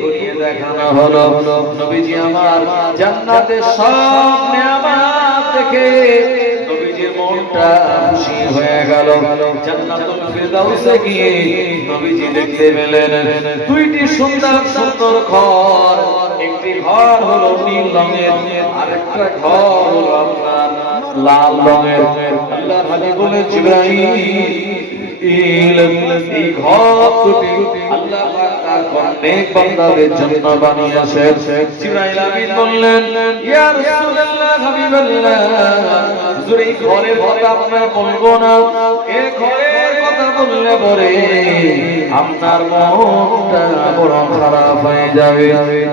ঘুরিয়ে দেখানো হলো। নবীজি আমার জান্নাতের সব নেয়ামত দেখে নবীজির মনটা খুশি হয়ে গেল। জান্নাতুল ফিরদাউসে গিয়ে নবীজি দেখতে পেলেন 2টি সুন্দর সুন্দর ঘর। একটি ঘর হলো নীল রঙের, আরেকটা ঘর হলো আপনার লাল রঙের। আল্লাহর হাবিব বলেন, জিবরাইল, এই ঘর দুটি আল্লাহ পাক তার নেক বান্দাদের জন্য বানিয়েছেন। জিবরাইল আমিন বললেন, ইয়া রাসূলুল্লাহ, হাবিবাল্লাহ, হুজুর এই ঘরের কথা আপনার বলবো না, এই ঘরের কথা বললে পরে আপনার মনটা বড় খারাপ হয়ে যাবে।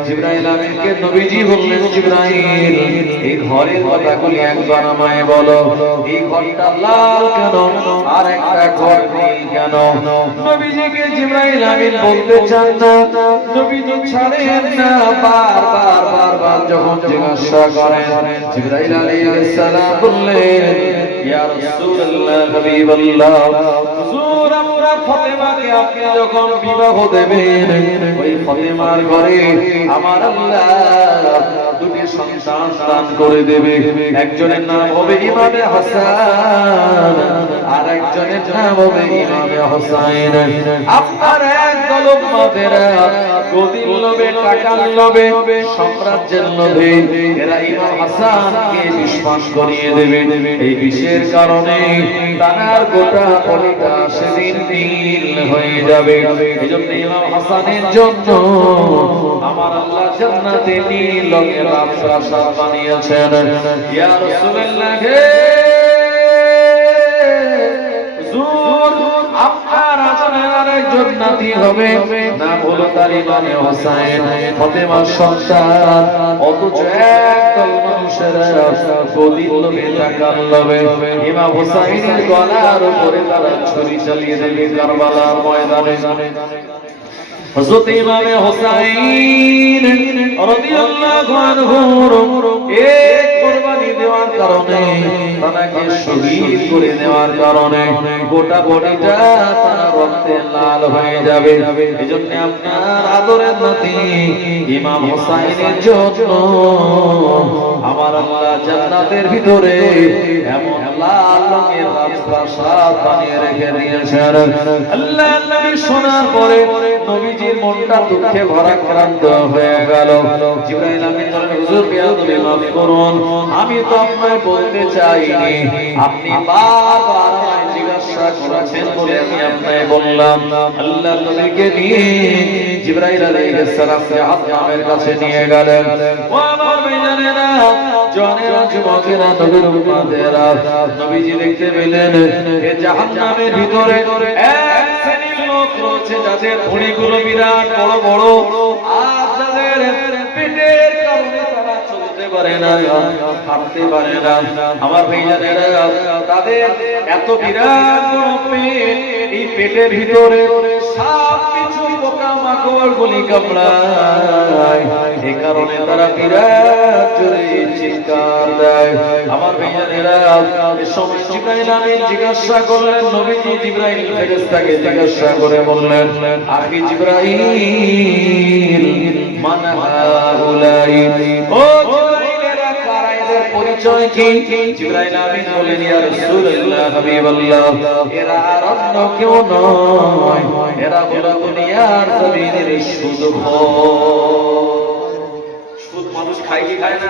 জিবরাইল আমিনকে নবীজি বললেন, জিবরাইল এই ঘরের কথাগুলি একবার আমায় বলো, এই ঘরটা লাল কেন আর একটা ঘর নীল কেন? নবীজিকে জিবরাইল আমিন বলতে চান না, নবীজি ছাড়েন না, বারবার যখন জিজ্ঞাসা করেন, জিবরাইল আলাইহিস সালাম বললেন, ইয়া রাসূলুল্লাহ হাবিবাল্লাহ, হুজুর আমরা ফাতেমাকে আপনি যখন বিবাহ দেবেন, ওই ফাতেমার ঘরে আমার আল্লাহ দুটি সন্তান দান করে দেবে। একজনের নাম হবে ইমামে হাসান আর একজনের নাম হবে ইমামে হোসাইন। আপনার একদল উম্মতেরা গদির লোভে, টাকার লোভে, সাম্রাজ্যের লোভে এরা ইমাম হাসানকে বিশ্বাস করিয়ে দেবে। এই বিষের কারণে তার গোটা পরিটা সেদিন নীল হয়ে যাবে। এজন্য ইমাম হাসানের জন্য আমার আল্লাহ জান্নাতে নীল রঙের প্রাসাদ বানিয়েছেন। ইয়া রাসূলুল্লাহ হুজুর আপনার আজানের আরেকজন নাতি হবে, নাম হলো তার ইমামে হোসেন, ফাতেমার সন্তান। অথচ একদল মানুষেরা গদির লোভে, টাকার লোভে ইমাম হোসেনের গলার উপরে তারা ছুরি চালিয়ে দেবে কারবালার ময়দানে। হযরত ইমামে হোসেন রাদিয়াল্লাহু আনহু এক কুরবানি দেওয়ার কারণে, তাকে শহীদ করে দেওয়ার কারণে গোটা বডিটা তার রক্তে লাল হয়ে যাবে। এজন্য আপনার আদরের নাতি ইমাম হোসেনের জন্য আমার আল্লাহ জান্নাতের ভিতরে এমন লাল রঙের রাজপ্রাসাদ বানিয়ে রেখে দিয়েছেন। আল্লাহ নবী শোনার পরে নবীজির মনটা দুঃখে ভরাক্রান্ত হয়ে গেল। জিবরাইল আমিন বলেন, হুজুর বেয়াদবি মাফ করুন, আমি তো আপনাকে বলতে চাইনি, আপনি বারবার আমায় জিজ্ঞাসা করেছেন বলে আমি আপনাকে বললাম। আল্লাহ নবীকে নিয়ে জিবরাইল আলাইহিস সালাম আদমের কাছে নিয়ে গেলেন। ও আমার ভাইজানেরা, জনেরা, যুবকেরা, নবীর উম্মতেরা, নবীজি দেখতে পেলেন এই জাহান্নামের ভিতরে এক শ্রেণীর লোক রয়েছে যাদের ভুঁড়িগুলো বিরাট বড় বড়, আর যাদের পেটের কারণে তারা চলতে পারে না, হাঁটতে পারে না। আমার ভাইজানেরা, তাদের এত বিরাট বড় পেট, এই পেটের ভিতরে সাপ কিছু পোকামাকড় গুলি কামড়ায়, এই কারণে তারা বিরাট জোরে চিৎকার দেয়। আমার ভাইজানেরা, এই সময় জিবরাইল আমিন জিজ্ঞাসা করলেন, নবীজি জিবরাইল ফেরেশতাকে জিজ্ঞাসা করে বললেন, আখি জিবরাইল মান হাউলাই, ও জিবরাইলেরা কারা, এদের পরিচয় কি? জিবরাইল আমিন বলেন, ইয়া রাসূলুল্লাহ হাবিবাল্লাহ, এরা আর অন্য কেউ নয়, এরা হলো দুনিয়ার জমিনের সুদখোর। সুদ মানুষ খায় কি খায় না?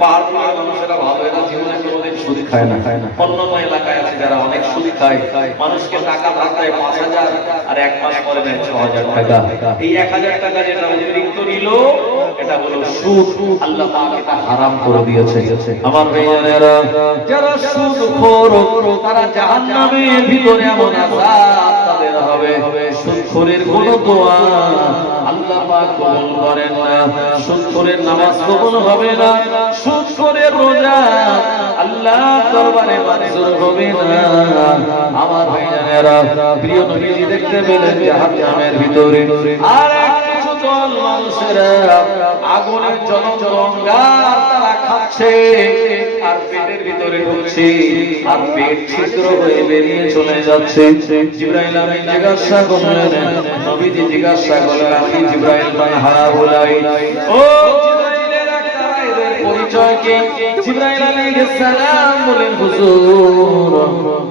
পাহাড় মানুষেরা ভালো, এরা জীবনে কোনোদিন সুদ খায় না। অন্যান্য এলাকায় আছে যারা অনেক সুদ খায়, মানুষকে টাকা ধার দেয় ৫,০০০ আর এক মাস পরে দেয় ৬,০০০ টাকা। এই ১,০০০ টাকা যেটা অতিরিক্ত নিল, এটা হলো সুদ। আল্লাহ পাক এটা হারাম করে দিয়েছে। আমার ভাইয়েরা, যারা সুদখোর তারা জাহান্নামের ভিতরে এমন আযাব তাদের হবে, সুদখোরের কোনো দোয়া আল্লাহ পাক কবুল করেন না, সুদখোরের নামাজ কবুল হবে না, সুদখোরের রোজা আল্লাহ দরবারে মঞ্জুর হবে না। আমার ভাইয়েরা, প্রিয় নবীজি দেখতে পেলেন জাহান্নামের ভিতরে আর কিছু দল মানুষেরা আগুনের জ্বলন্ত অঙ্গার তারা খাচ্ছে আর পেটের ভিতরে ঢুকছে আর পেট ছিদ্র হয়ে বেরিয়ে চলে যাচ্ছে। জিবরাইল আমিন জিজ্ঞাসা করলেন, নবীজি জিজ্ঞাসা করলেন, আমি জিবরাইল মান হাউলাই, ও জিবরাইলেরা কারা, এদের পরিচয় কি? জিবরাইল আলাইহিস সালাম বলেন, হুজুর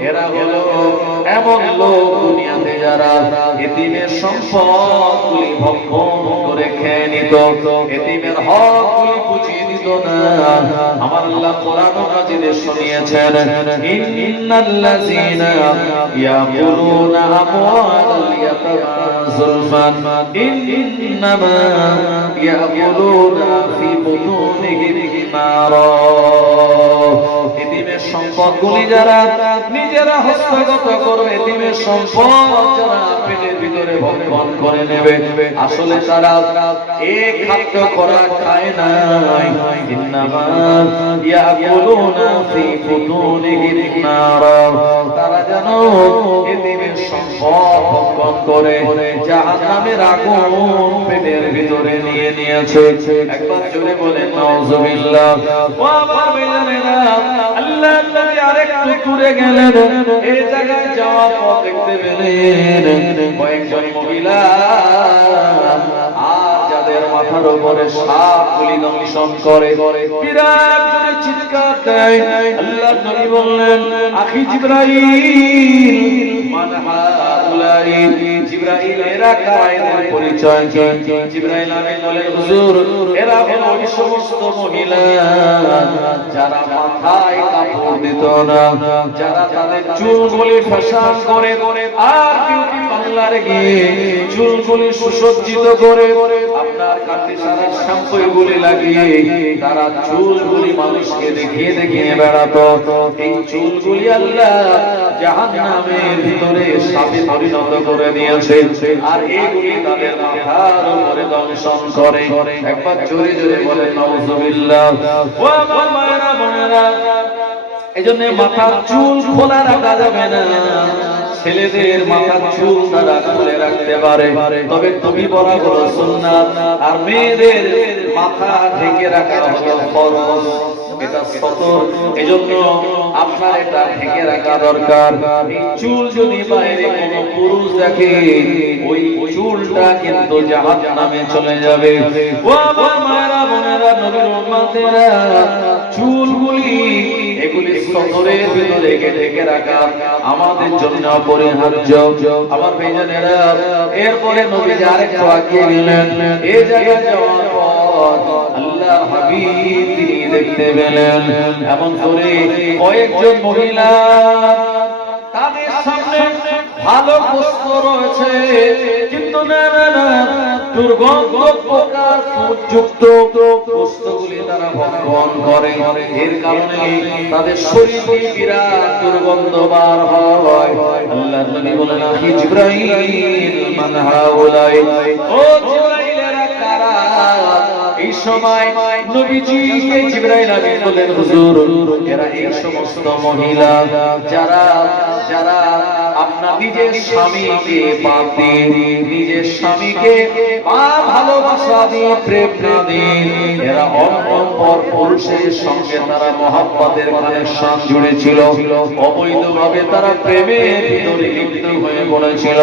এরা হলো এমন লোক দুনিয়াতে যারা এতিমের সম্পদগুলি ভক্ষণ করে খেয়ে নিত, এতিমের হকগুলি বুঝিয়ে দিত না। আমার আল্লাহ কোরআন মাজিদে শুনিয়েছেন, ইন্নাল্লাযীনা ইয়াকুলুনা আমওয়ালাল ইয়াতামা যুলমান ইন্নামা ইয়াকুলুনা ফি বুতুনিহিম নারা। এতিমের সম্পদগুলি যারা নিজেরা হস্তগত করবে, এতিমের সম্পদ যারা পেটের ভিতরে ভক্ষণ করে নেবে, আসলে তারা এক খাদ্য করা খায় না। ইন্নামা ইয়াকুলুনা ফি বুতুনিহিম নারা, তারা যেন এতিমের সম্পদ ভক্ষণ করে জাহান্নামের আগুন পেটের ভিতরে নিয়ে নিয়েছে। একবার জোরে বলেন নাউজুবিল্লাহ। ও আমার ভাইজানেরা, আল্লাহ নবী আরেকটু দূরে গেলেন, এই জায়গায় যাওয়ার পর দেখতে পেলেন কয়েকজন মহিলা আর যাদের মাথার উপরে সাপগুলি দংশন করে বিরাট জোরে চিৎকার দেয়। আল্লাহ নবী বললেন, আখি জিবরাইল, মান হাউলাই, জিবরাইল এরা কারা, এদের পরিচয় কি? জিবরাইল আমিন বলেন, হুজুর এরা হলো ওই সমস্ত মহিলা যারা মাথায় কাপড় দিত না, যারা তাদের চুলগুলি ফ্যাশন করে আর বিউটি পার্লারে গিয়ে চুলগুলি সুসজ্জিত করে আপনার কাটে সারা শ্যাম্পুগুলি লাগিয়ে তারা চুলগুলি মানুষকে দেখিয়ে দেখিয়ে বেড়াতো। এই চুলগুলি আল্লাহ জাহান্নামের ভিতরে সাপে পরিণত করে দিয়েছে, আর এইগুলি তাদের মাথার উপরে দংশন করে। একবার জোরে জোরে বলে নাউজুবিল্লাহ। ও আমার মায়েরা বোনেরা, এজন্য মাথার চুল খোলা রাখা যাবে না। ছেলেদের মাথার চুল তারা খুলে রাখতে পারে, তবে তুমি বলা হলো সুন্নাত, আর মেয়েদের মাথা ঢেকে রাখা হলো ফরজ। এটা সতর, এজন্য আপনার এটা ঢেকে রাখা দরকার। এই চুল যদি বাইরে কোনো পুরুষ দেখে, ওই চুলটা কিন্তু জাহান্নামে চলে যাবে। ও আমার মায়েরা বোনেরা, নবীর উম্মতেরা, চুলগুলি এগুলি সতরের ভিতরে ঢেকে রাখা আমাদের জন্য অপরিহার্য। আমার ভাইজানেরা, এরপরে নবী আরেকটু আগিয়ে গেলেন। এই জায়গায় যাওয়ার পর আল্লাহ হাবিব তিনি দেখতে পেলেন এমন করে কয়েকজন মহিলা, তাদের সামনে ভালো বস্ত্র রয়েছে, কিন্তু না না না, দুর্গন্ধ প্রকার যুক্ত বস্তুগুলি তারা ভক্ষণ করে। এর কারণে তাদের শরীরে বিরাট দুর্গন্ধ বার হয়। আল্লাহ নবী বলেন, আখি জিবরাইল, মান হাউলাই, ও জিবরাইলেরা কারা? এই সময় নবীজিকে জিবরাইল আমিন বলেন, হুজুর এরা এই সমস্ত মহিলা যারা যারা আপনার নিজের স্বামীকে বাদ দিয়ে, নিজের স্বামীকে ভালোবাসা দিয়ে, প্রেম দিয়ে এরা অপর পুরুষের সঙ্গে তারা মহব্বতের কানেকশন জুড়েছিল, অবৈধভাবে তারা প্রেমের ভিতরে লিপ্ত হয়ে পড়েছিল।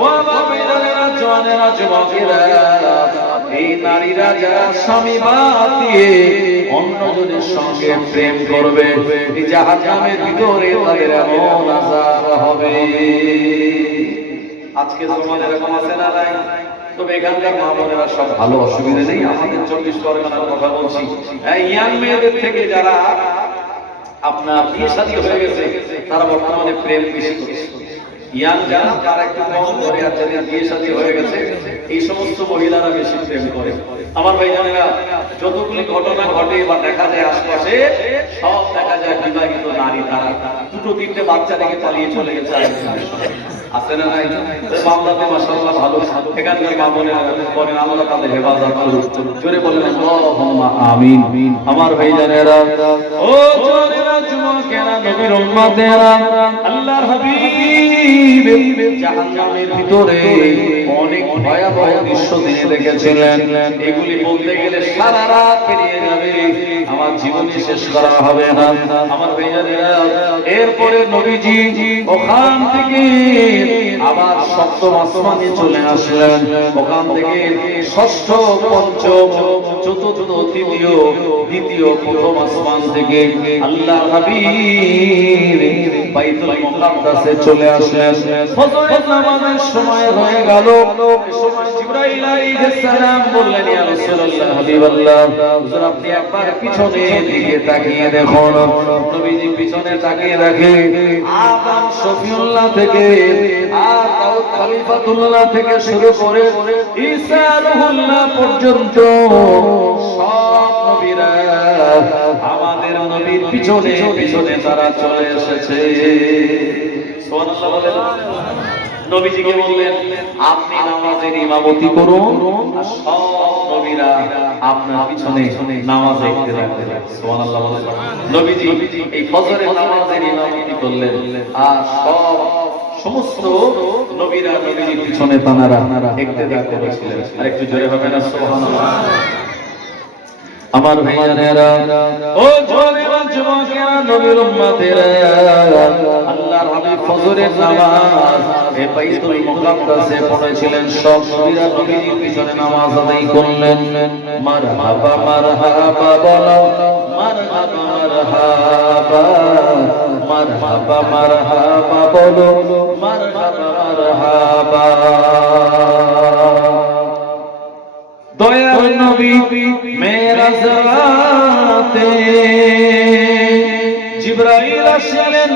ও আমার মেয়েরা, জওয়ানেরা, যুবকেরা, এই নারীরা যারা স্বামী বাদ দিয়ে অন্যজনের সঙ্গে প্রেম করবে, জাহান্নামের ভিতরে তাদের এমন আযাব হবে। আজকে সমাজে এরকম আছে না নাই? তবে এখানকার মা বোনেরা সব ভালো, অসুবিধা নেই। আমাদের 24 পরগনার কথা বলছি। ইয়াং মেয়েদের থেকে যারা আপনার বিয়ে শাদী হয়ে গেছে, তারা বর্তমানে প্রেম বেশি করছে। ইয়াং যারা একটু কম করে, আর যাদের বিয়ে শাদী হয়ে গেছে, এই সমস্ত মহিলারা বেশি প্রেম করে। আমার ভাইজানেরা, যতগুলি ঘটনা ঘটে বা দেখা যায় আশপাশে, সব দেখা যায় বিবাহিত নারী, তারা দুটো তিনটে বাচ্চা রেখে পালিয়ে চলে গেছে। আছে না নাই? মামলাতে মাশাআল্লাহ ভালো, এখানকার মা বোনেরা বলেন, আল্লাহ তাদের হেফাজত করুন। জোরে বলেন আল্লাহুম্মা আমিন। আমার ভাইজানেরা, ও জওয়ানেরা, যুবকেরা, নবীর উম্মতেরা, আল্লাহর হাবিব জাহান্নামের ভিতরে অনেক ভয়াবহ দৃশ্য তিনি দেখেছিলেন। এগুলি বলতে গেলে সারা রাত পেরিয়ে যাবে, আমার জীবনে শেষ করা হবে না। আমার ভাইজানেরা, এরপরে নবীজি ওখান থেকে আবার সপ্তম আসমানে চলে আসলেন। ওখান থেকে ষষ্ঠ, পঞ্চম, চতুর্থ, তৃতীয়, দ্বিতীয়, প্রথম আসমান থেকে আল্লাহ হাবিব হাবিব বাইতুল মুকাদ্দাসে চলে আসলেন। ফজরের নামাজের সময় হয়ে গেল। এই সময় জিবরাইল আলাইহিস সালাম বললেন, ইয়া রাসূলুল্লাহ, হাবিবাল্লাহ, হুজুর আপনি একবার পিছনের দিকে তাকিয়ে দেখুন। নবীজি পিছনে তাকিয়ে দেখে আদম শফিউল্লাহ থেকে আর দাউদ খলিফাতুল্লাহ থেকে শুরু করে ঈসা রুহুল্লাহ পর্যন্ত সব নবীরা আমাদের নবীর পিছনে পিছনে তারা চলে এসেছে। সুবহানাল্লাহ বলেন। নবীজিকে বললেন, আপনি নামাজের ইমামতি করুন আর সব নবীরা আপনার পিছনে নামাজে ইক্তেদা করবে। সুবহানাল্লাহ বলেন। নবীজি এই ফজরের নামাজের ইমামতি করলেন আর সমস্ত নবীরা নবীজির পিছনে তানারা ইক্তেদা করেছিলেন। আরেকটু জোরে হবে না সুবহানাল্লাহ? আমার ভাইয়েরা, ও জওয়ানেরা, যুবকেরা, নবীর উম্মতেরা, আল্লাহর হাবিব ফজরের নামাজ এই বাইতুল মুকাদ্দাসে পড়েছিলেন। সব নবীরা নবীজির পিছনে নামাজ আদায় করলেন। মারহাবা মারহাবা বলো, মারহাবা মারহাবা, মারহাবা মারহাবা বলো, মারহাবা মারহাবা। দয়ার নবী মেরাজ রাতে জিবরাইল আসলেন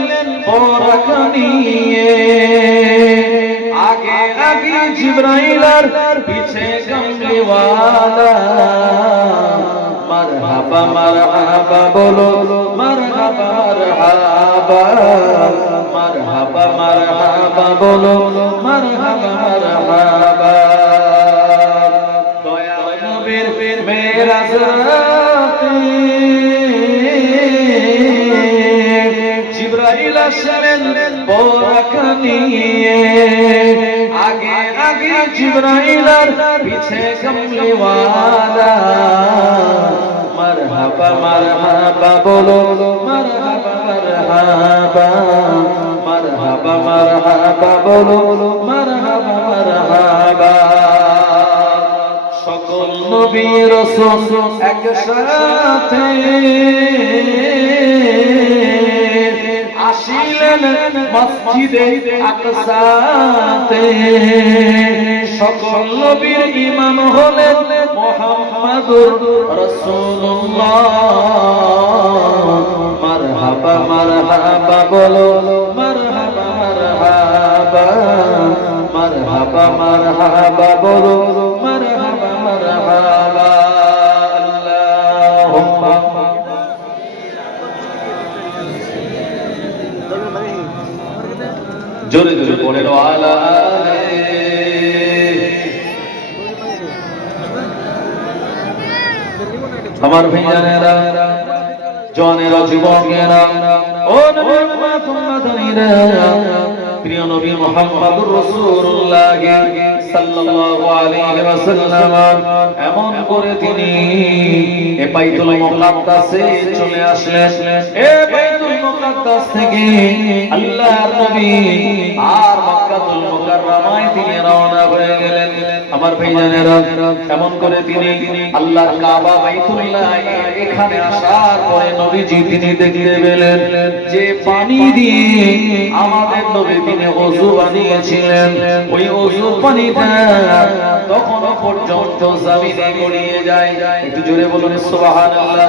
পরাকা নিয়ে। আগে আগে জিবরাইল আর পিছে কামলিওয়ালা। মারহাবা মারহাবা বলো, মারহাবা মারহাবা, মারহাবা মারহাবা বলো, মারহাবা মারহাবা। মেরাজ রাতে জিবরাইল আসলেন পরাকা নিয়ে। আগে আগে জিবরাইল আর পিছে কামলিওয়ালা। মারহাবা মারহাবা বলো, মারহাবা মারহাবা, মারহাবা মারহাবা বলো, মারহাবা মারহাবা। সকল নবী রাসূল একসাথে আসিলেন মসজিদে আকসাতে। সকল নবীর ইমাম হলেন মুহাম্মদুর রাসূলুল্লাহ। মারহাবা মারহাবা বলো, মারহাবা মারহাবা, মারহাবা মারহাবা বলো, মারহাবা মারহাবা। আল্লাহুম্মা জোরে জোরে পড়ে আলা আমার ভাইয়ারা, জওয়ানেরা, যুবকেরা, ও নবীর উম্মতেরা, প্রিয় নবী মুহাম্মদুর রাসূলুল্লাহ সাল্লাল্লাহু আলাইহি ওয়াসাল্লাম এমন করে তিনি এই বাইতুল মুকাদ্দাসে চলে আসলেন। এই বাইতুল মুকাদ্দাস থেকে আল্লাহর নবী আর মক্কাতুল মুকাররমায় তিনি রওনা হয়ে গেলেন। আমার ভাইজানেরা, এমন করে তিনি আল্লাহর কাবা বাইতুল্লাহ এখানে আসার পরে নবীজি তিনি দেখতে পেলেন যে পানি দিয়ে আমাদের নবী তিনি ওযু বানিয়েছিলেন। ওই ওযু পানিটা তখনও পর্যন্ত জমিনে গড়িয়ে যায়। একটু জোরে বলুন সুবহানাল্লাহ।